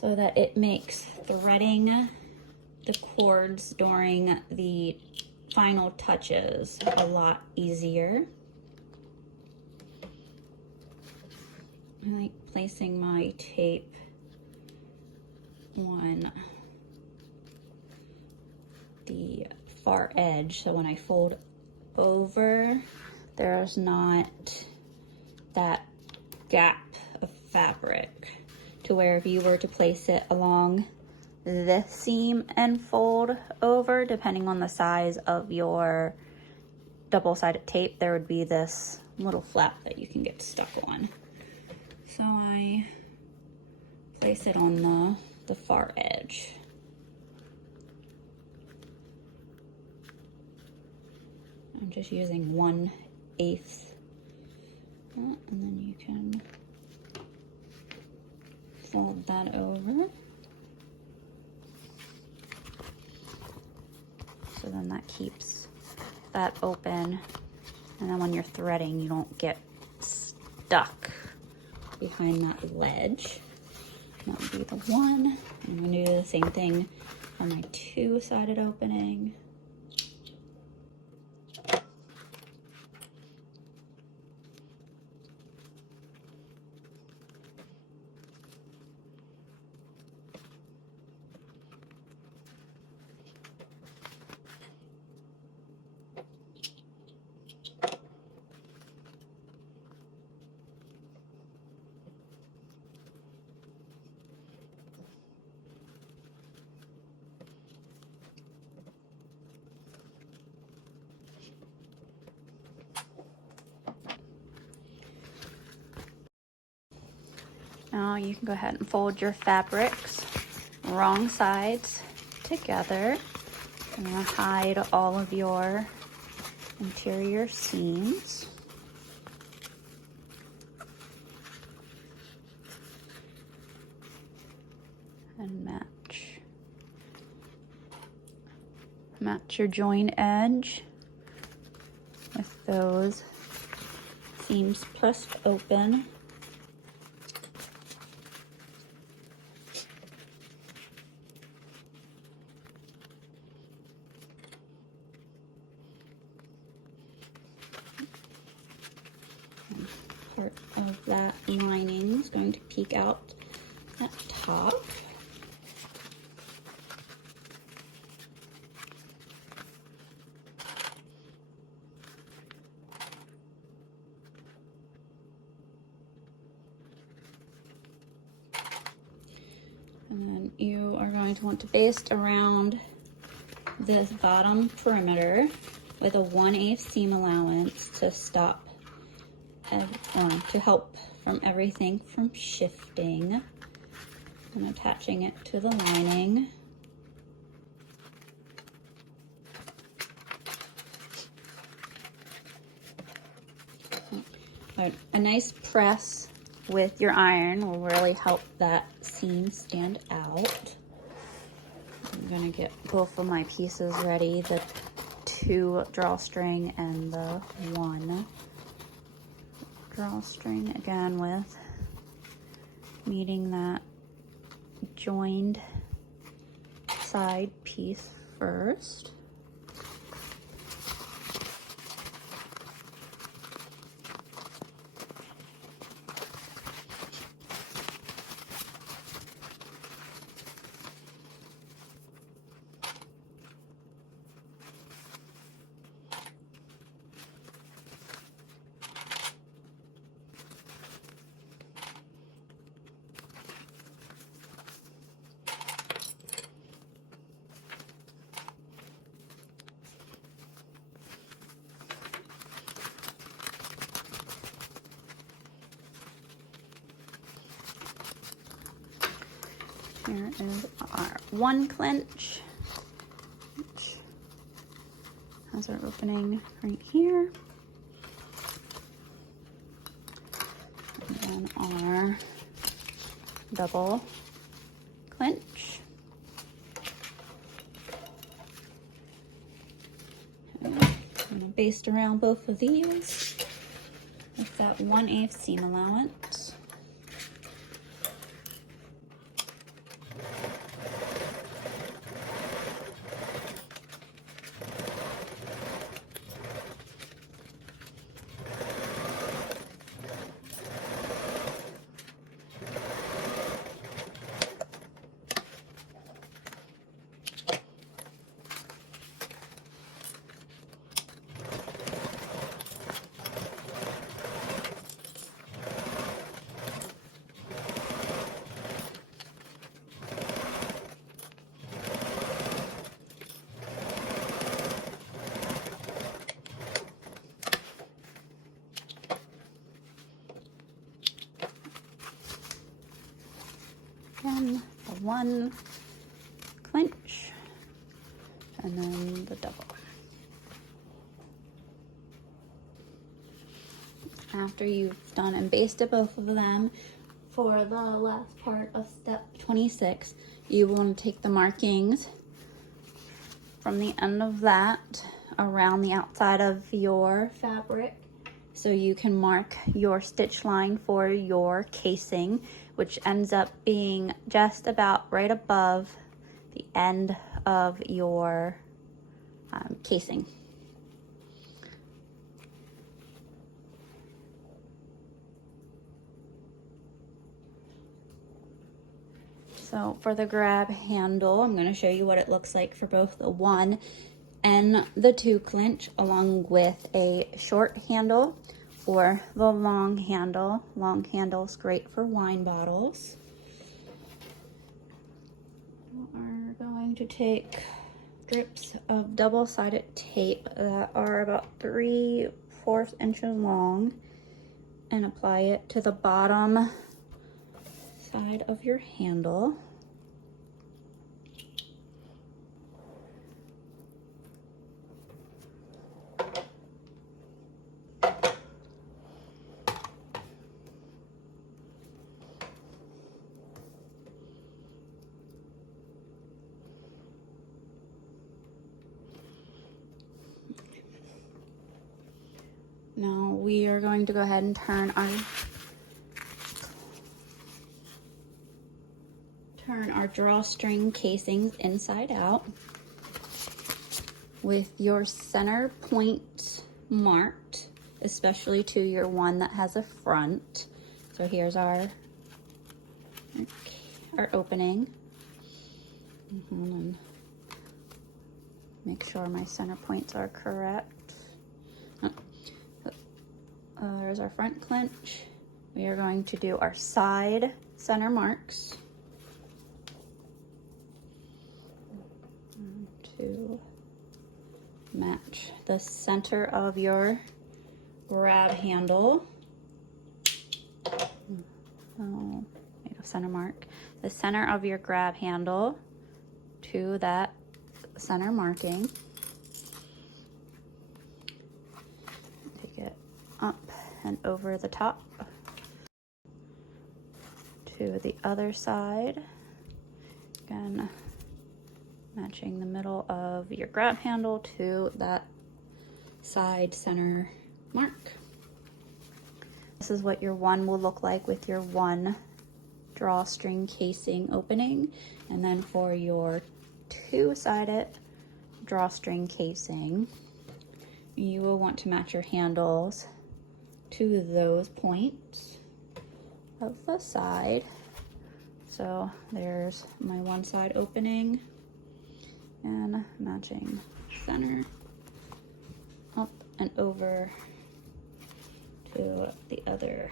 so that it makes threading the cords during the final touches a lot easier. I like placing my tape on the far edge, so when I fold over, there's not that gap of fabric, to where if you were to place it along this seam and fold over, depending on the size of your double-sided tape, there would be this little flap that you can get stuck on. So I place it on the far edge. I'm just using 1/8, and then you can fold that over. So then that keeps that open, and then when you're threading, you don't get stuck behind that ledge. That would be the one. I'm gonna do the same thing on my two-sided opening. Now you can go ahead and fold your fabrics wrong sides together. I'm going to hide all of your interior seams. And match your join edge with those seams pressed open. And part of that lining is going to peek out at top. And then you are going to want to baste around this bottom perimeter with a 1/8 seam allowance to stop and to help from everything from shifting. I'm attaching it to the lining. A nice press with your iron will really help that seam stand out. I'm gonna get both of my pieces ready, the 2 drawstring and the 1 drawstring, again with meeting that joined side piece first. Here is our 1 clinch, which has our opening right here. And then our double clinch. And I'm gonna baste around both of these with that 1/8 seam allowance. Again, the 1 clinch and then the double. After you've done and basted both of them, for the last part of step 26, you want to take the markings from the end of that around the outside of your fabric, so you can mark your stitch line for your casing, which ends up being just about right above the end of your casing. So for the grab handle, I'm going to show you what it looks like for both the 1 and the 2 clinch, along with a short handle or the long handle. Long handle is great for wine bottles. We're going to take strips of double-sided tape that are about 3/4 inches long and apply it to the bottom side of your handle. Now we are going to go ahead and turn our drawstring casings inside out with your center point marked, especially to your one that has a front. So here's our opening. And make sure my center points are correct. There's our front clinch. We are going to do our side center marks to match the center of your grab handle. Center mark. The center of your grab handle to that center marking. Take it up and over the top to the other side. Again, matching the middle of your grab handle to that side center mark. This is what your one will look like with your one drawstring casing opening. And then for your two-sided drawstring casing, you will want to match your handles to those points of the side. So there's my one side opening and matching center up and over to the other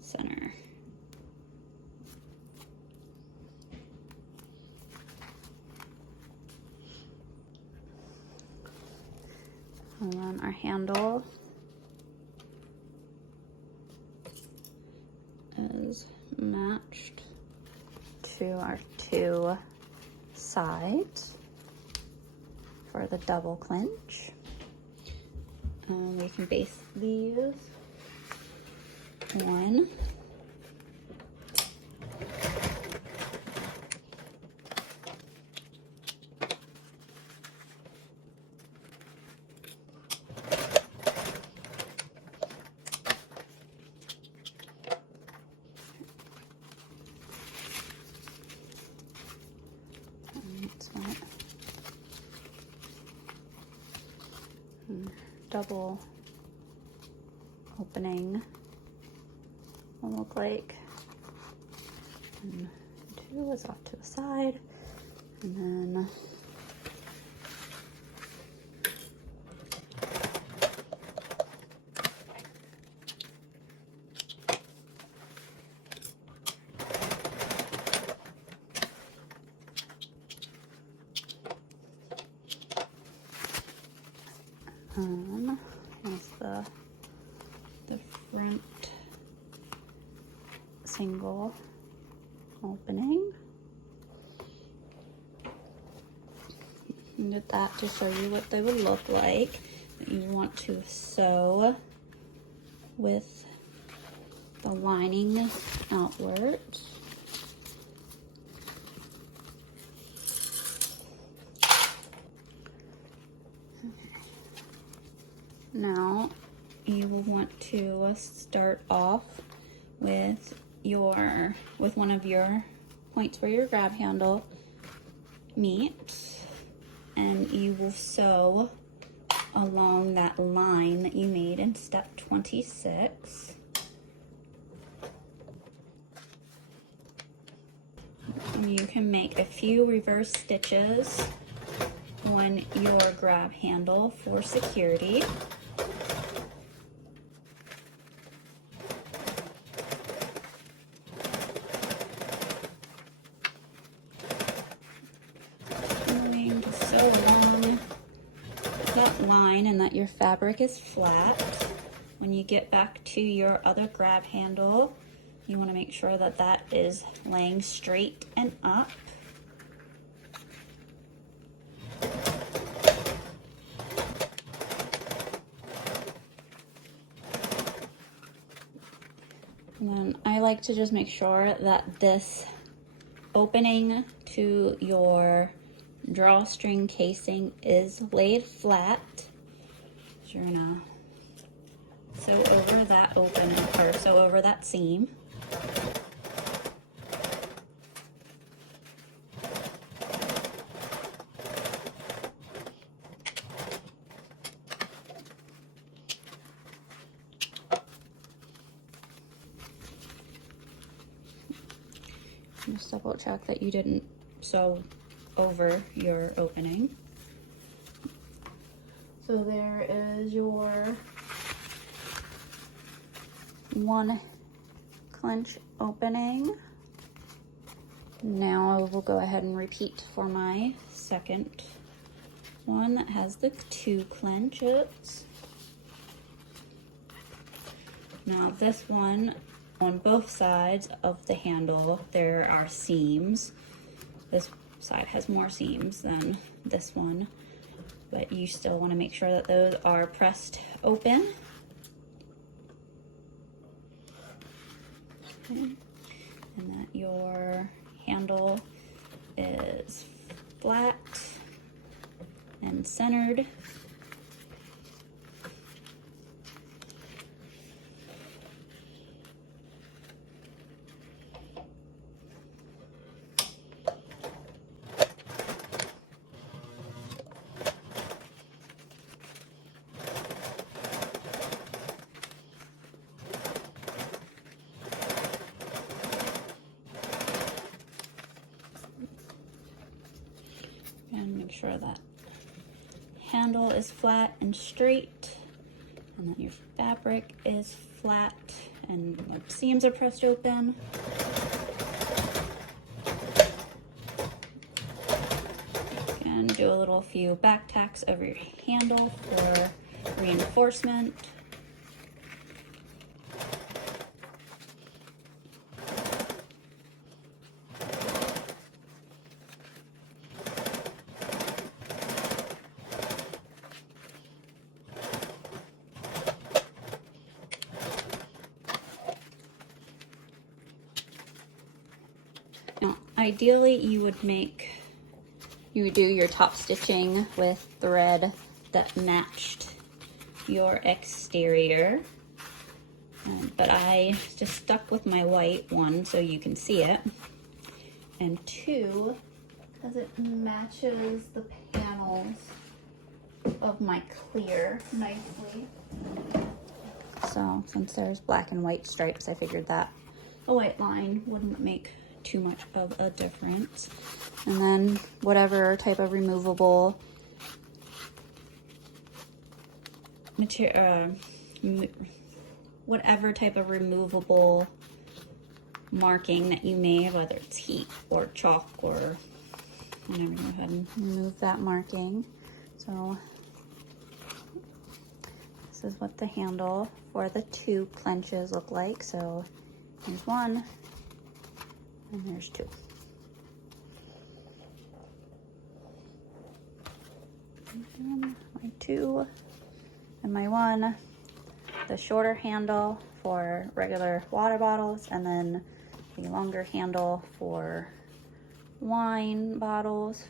center. And then our handle is matched to our two sides for the double clinch. We can base these one. Double opening will look like. And two is off to the side, and then that's the front single opening. And did that to show you what they would look like. You want to sew with the lining outwards. Now you will want to start off with one of your points where your grab handle meets, and you will sew along that line that you made in step 26. And you can make a few reverse stitches on your grab handle for security. Sew along that line and that your fabric is flat. When you get back to your other grab handle, You want to make sure that that is laying straight and up. And then I like to just make sure that this opening to your drawstring casing is laid flat. So you're gonna sew over that opening, or sew over that seam. Just double check that you didn't sew over your opening. So there is your one clinch opening. Now I will go ahead and repeat for my second one that has the 2 clenches. Now this one, on both sides of the handle, there are seams. This side has more seams than this one, but you still want to make sure that those are pressed open. Okay. And that your handle is flat and centered. And make sure that handle is flat and straight, and that your fabric is flat and the seams are pressed open. And do a little few back tacks over your handle for reinforcement. Now, ideally, you would do your top stitching with thread that matched your exterior. But I just stuck with my white, one, so you can see it, and 2, because it matches the panels of my clear nicely. So since there's black and white stripes, I figured that a white line wouldn't make too much of a difference. And then whatever type of removable material, whatever type of removable marking that you made, whether it's heat or chalk or whatever, go ahead and remove that marking. So this is what the handle for the 2 clenches look like. So there's 1 and there's 2. And my 2 and my 1, the shorter handle for regular water bottles, and then the longer handle for wine bottles.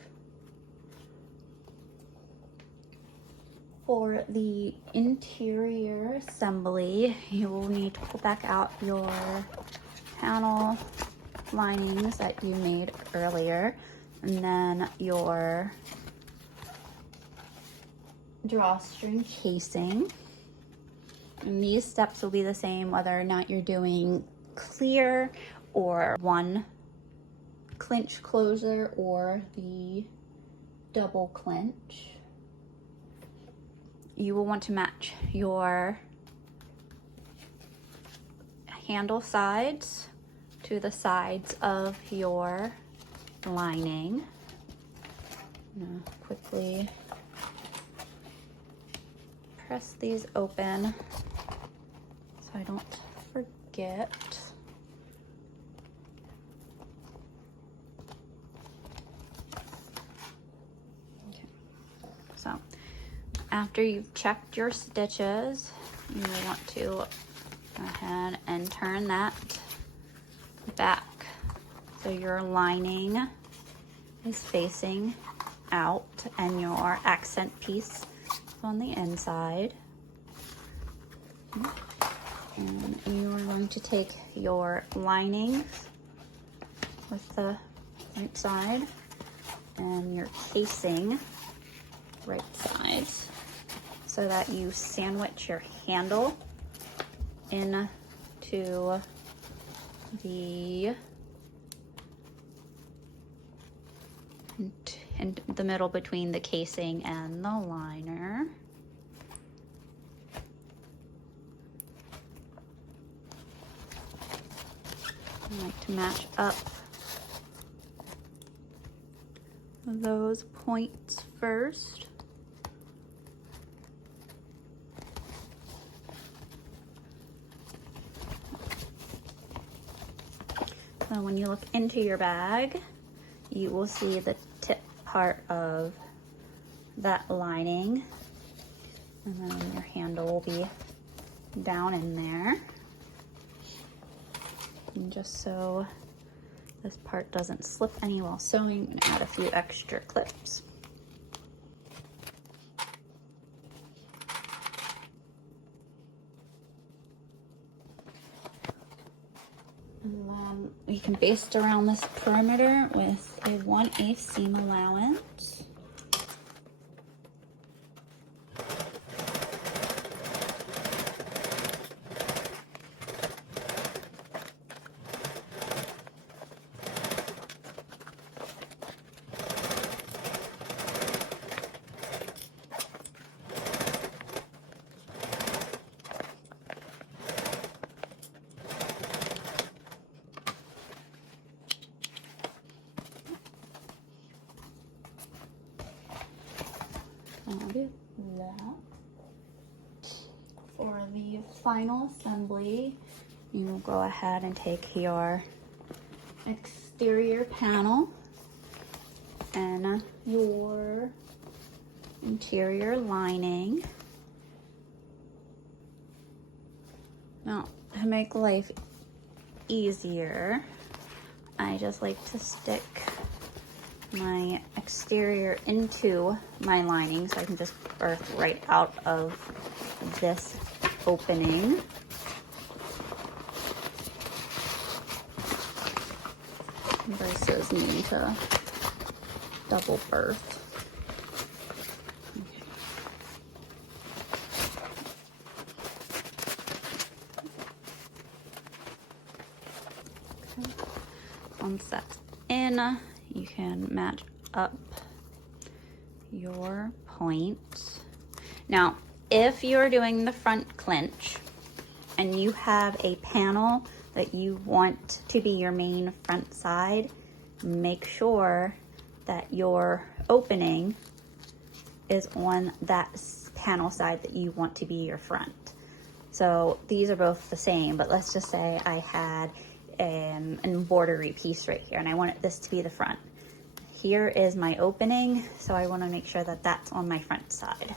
For the interior assembly, you will need to pull back out your panel linings that you made earlier, and then your drawstring casing. And these steps will be the same whether or not you're doing clear or 1 clinch closer or the double clinch. You will want to match your handle sides to the sides of your lining. I'm gonna quickly press these open so I don't forget. So after you've checked your stitches, you want to go ahead and turn that back so your lining is facing out and your accent piece is on the inside. And you are going to take your lining with the right side and your casing right sides so that you sandwich your handle into in the middle between the casing and the liner. I like to match up those points first. So when you look into your bag, you will see the tip part of that lining, and then your handle will be down in there. And just so this part doesn't slip any while sewing, I'm gonna add a few extra clips. And then we can baste around this perimeter with a 1/8 seam allowance. I'll do that. For the final assembly, you will go ahead and take your exterior panel and your interior lining. Now, to make life easier, I just like to stick my exterior into my lining so I can just birth right out of this opening. Versus needing to double birth. Okay. Once that's in, you can match up your points. Now, if you're doing the front clinch and you have a panel that you want to be your main front side, make sure that your opening is on that panel side that you want to be your front. So these are both the same, but let's just say I had an embroidery piece right here and I wanted this to be the front. Here is my opening, so I want to make sure that that's on my front side.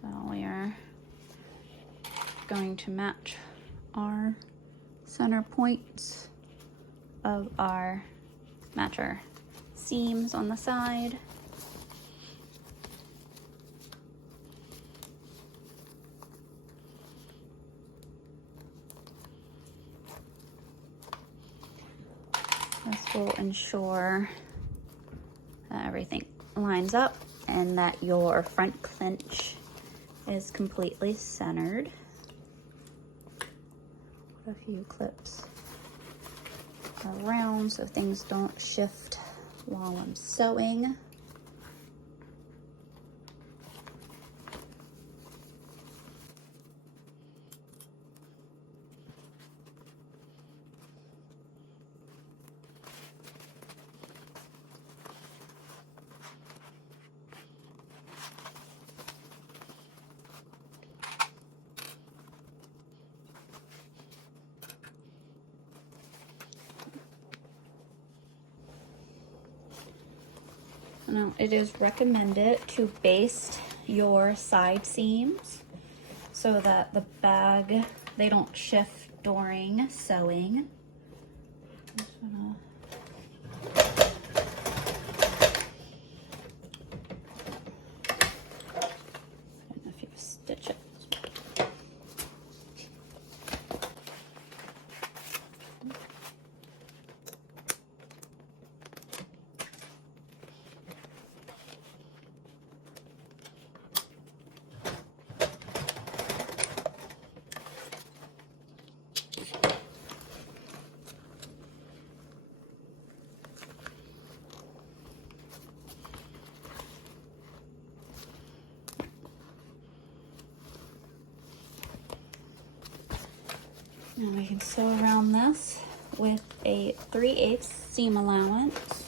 So we are going to match our center points of our matcher seams on the side. This will ensure that everything lines up and that your front clinch is completely centered. Put a few clips around so things don't shift while I'm sewing. Now, it is recommended to baste your side seams so that the bag, they don't shift during sewing. Just gonna and a few stitches. Now we can sew around this with a 3/8 seam allowance.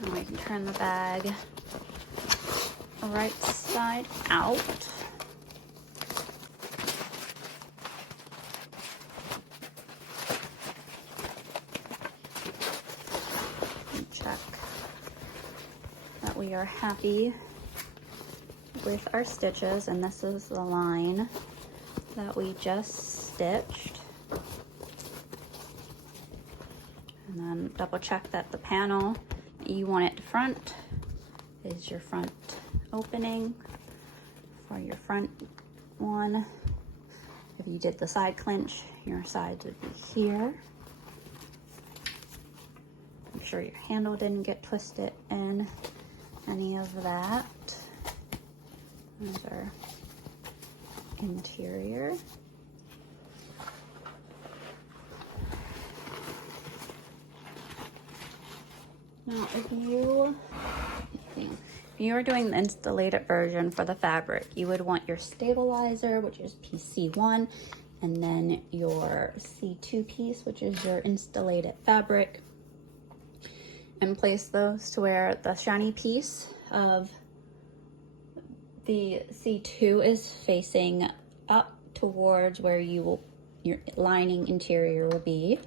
Now we can turn the bag right side out. And check that we are happy with our stitches, and this is the line that we just stitched. And then double check that the panel you want it to front is your front opening for your front one. If you did the side clinch, your sides would be here. Make sure your handle didn't get twisted in any of that. There's our interior. Now, if you are doing the installated version for the fabric, you would want your stabilizer, which is piece C1, and then your C2 piece, which is your installated fabric, and place those to where the shiny piece of the C2 is facing up towards where your lining interior will be.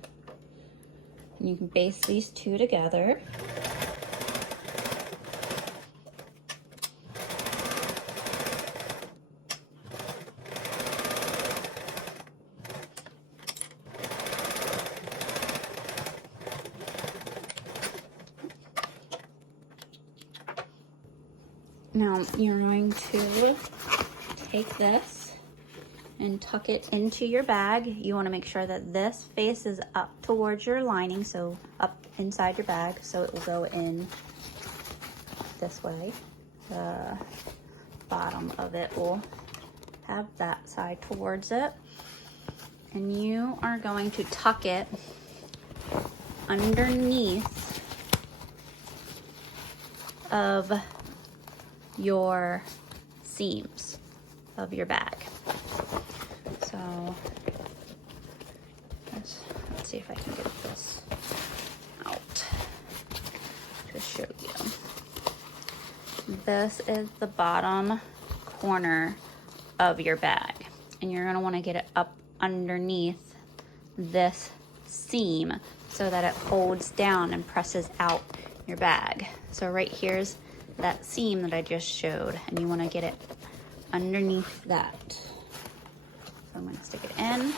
And you can baste these two together. Now you're going to take this and tuck it into your bag. You want to make sure that this faces up towards your lining, so up inside your bag, so it will go in this way. The bottom of it will have that side towards it. And you are going to tuck it underneath of your seams of your bag. So let's see if I can get this out to show you. This is the bottom corner of your bag, and you're going to want to get it up underneath this seam so that it holds down and presses out your bag. So right here's that seam that I just showed, and you want to get it underneath that. So I'm going to stick it in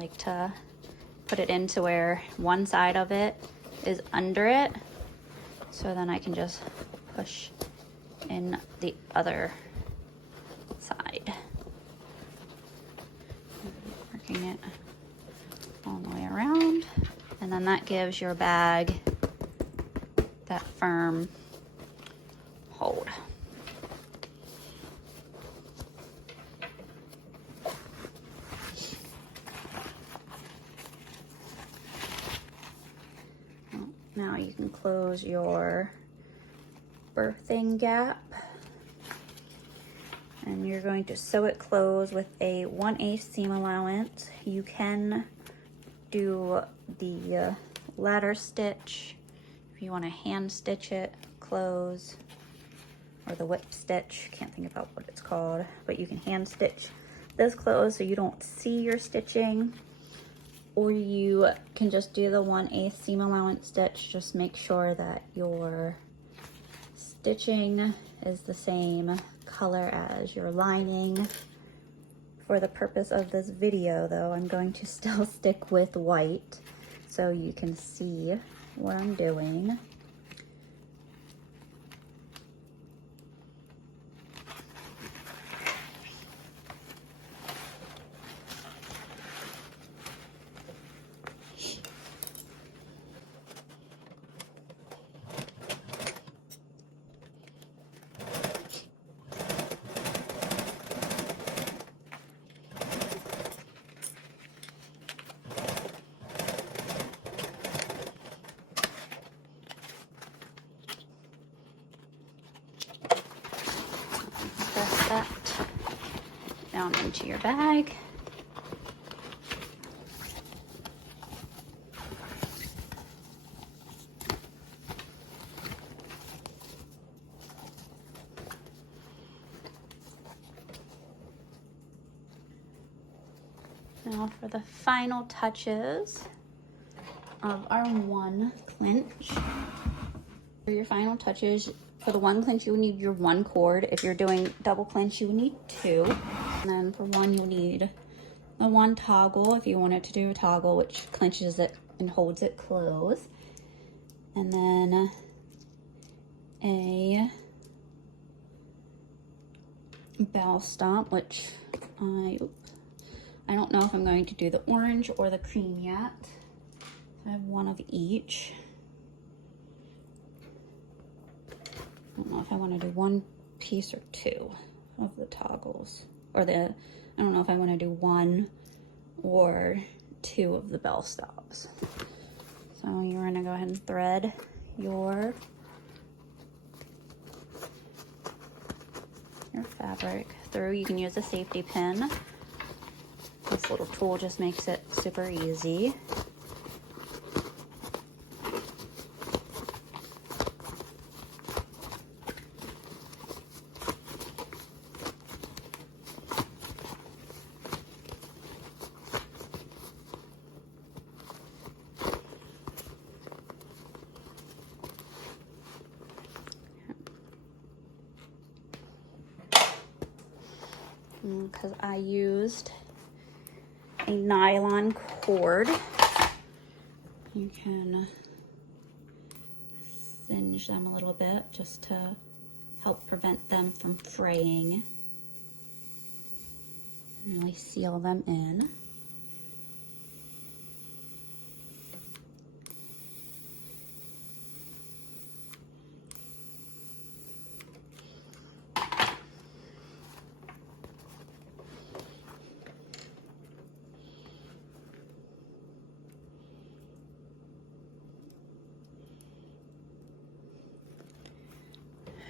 like to put it into where one side of it is under it, so then I can just push in the other side. Working it all the way around, and then that gives your bag that firm hold. Now you can close your birthing gap, and you're going to sew it closed with a 1/8 seam allowance. You can do the ladder stitch if you want to hand stitch it close, or the whip stitch. Can't think about what it's called, but you can hand stitch this closed so you don't see your stitching. Or you can just do the 1/8 seam allowance stitch. Just make sure that your stitching is the same color as your lining. For the purpose of this video though, I'm going to still stick with white so you can see what I'm doing. Press that down into your bag. Now for the final touches of our one clinch. For your final touches, for the one clinch, you will need your one cord. If you're doing double clinch, you will need two. And then for one, you'll need the one toggle if you wanted to do a toggle, which clinches it and holds it closed. And then a bow stomp, which I don't know if I'm going to do the orange or the cream yet. I have one of each. I don't know if I want to do one piece or two of the toggles, or I don't know if I want to do one or two of the bell stops. So you're going to go ahead and thread your fabric through. You can use a safety pin. This little tool just makes it super easy. Because I used a nylon cord, you can singe them a little bit just to help prevent them from fraying and really seal them in.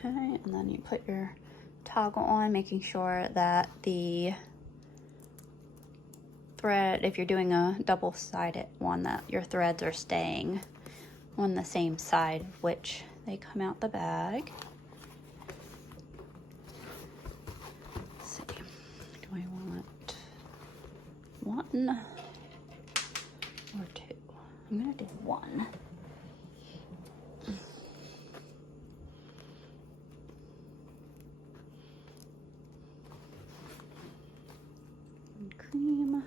Okay, and then you put your toggle on, making sure that the thread, if you're doing a double-sided one, that your threads are staying on the same side which they come out the bag. Let's see, do I want one or two? I'm gonna do one. Cream.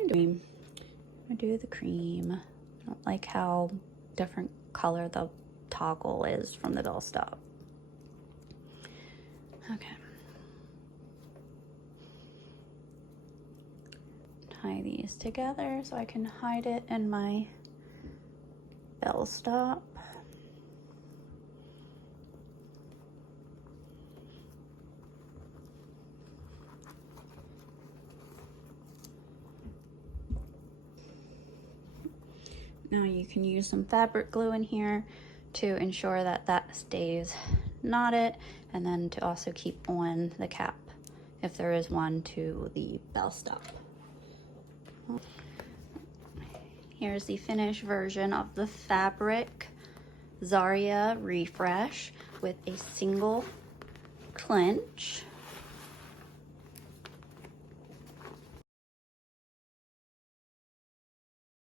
I'm gonna do the cream. I don't like how different color the toggle is from the bell stop. Okay. Tie these together so I can hide it in my bell stop. Now you can use some fabric glue in here to ensure that that stays knotted, and then to also keep on the cap, if there is one, to the bell stop. Here's the finished version of the fabric Xaria Refresh with a single clinch.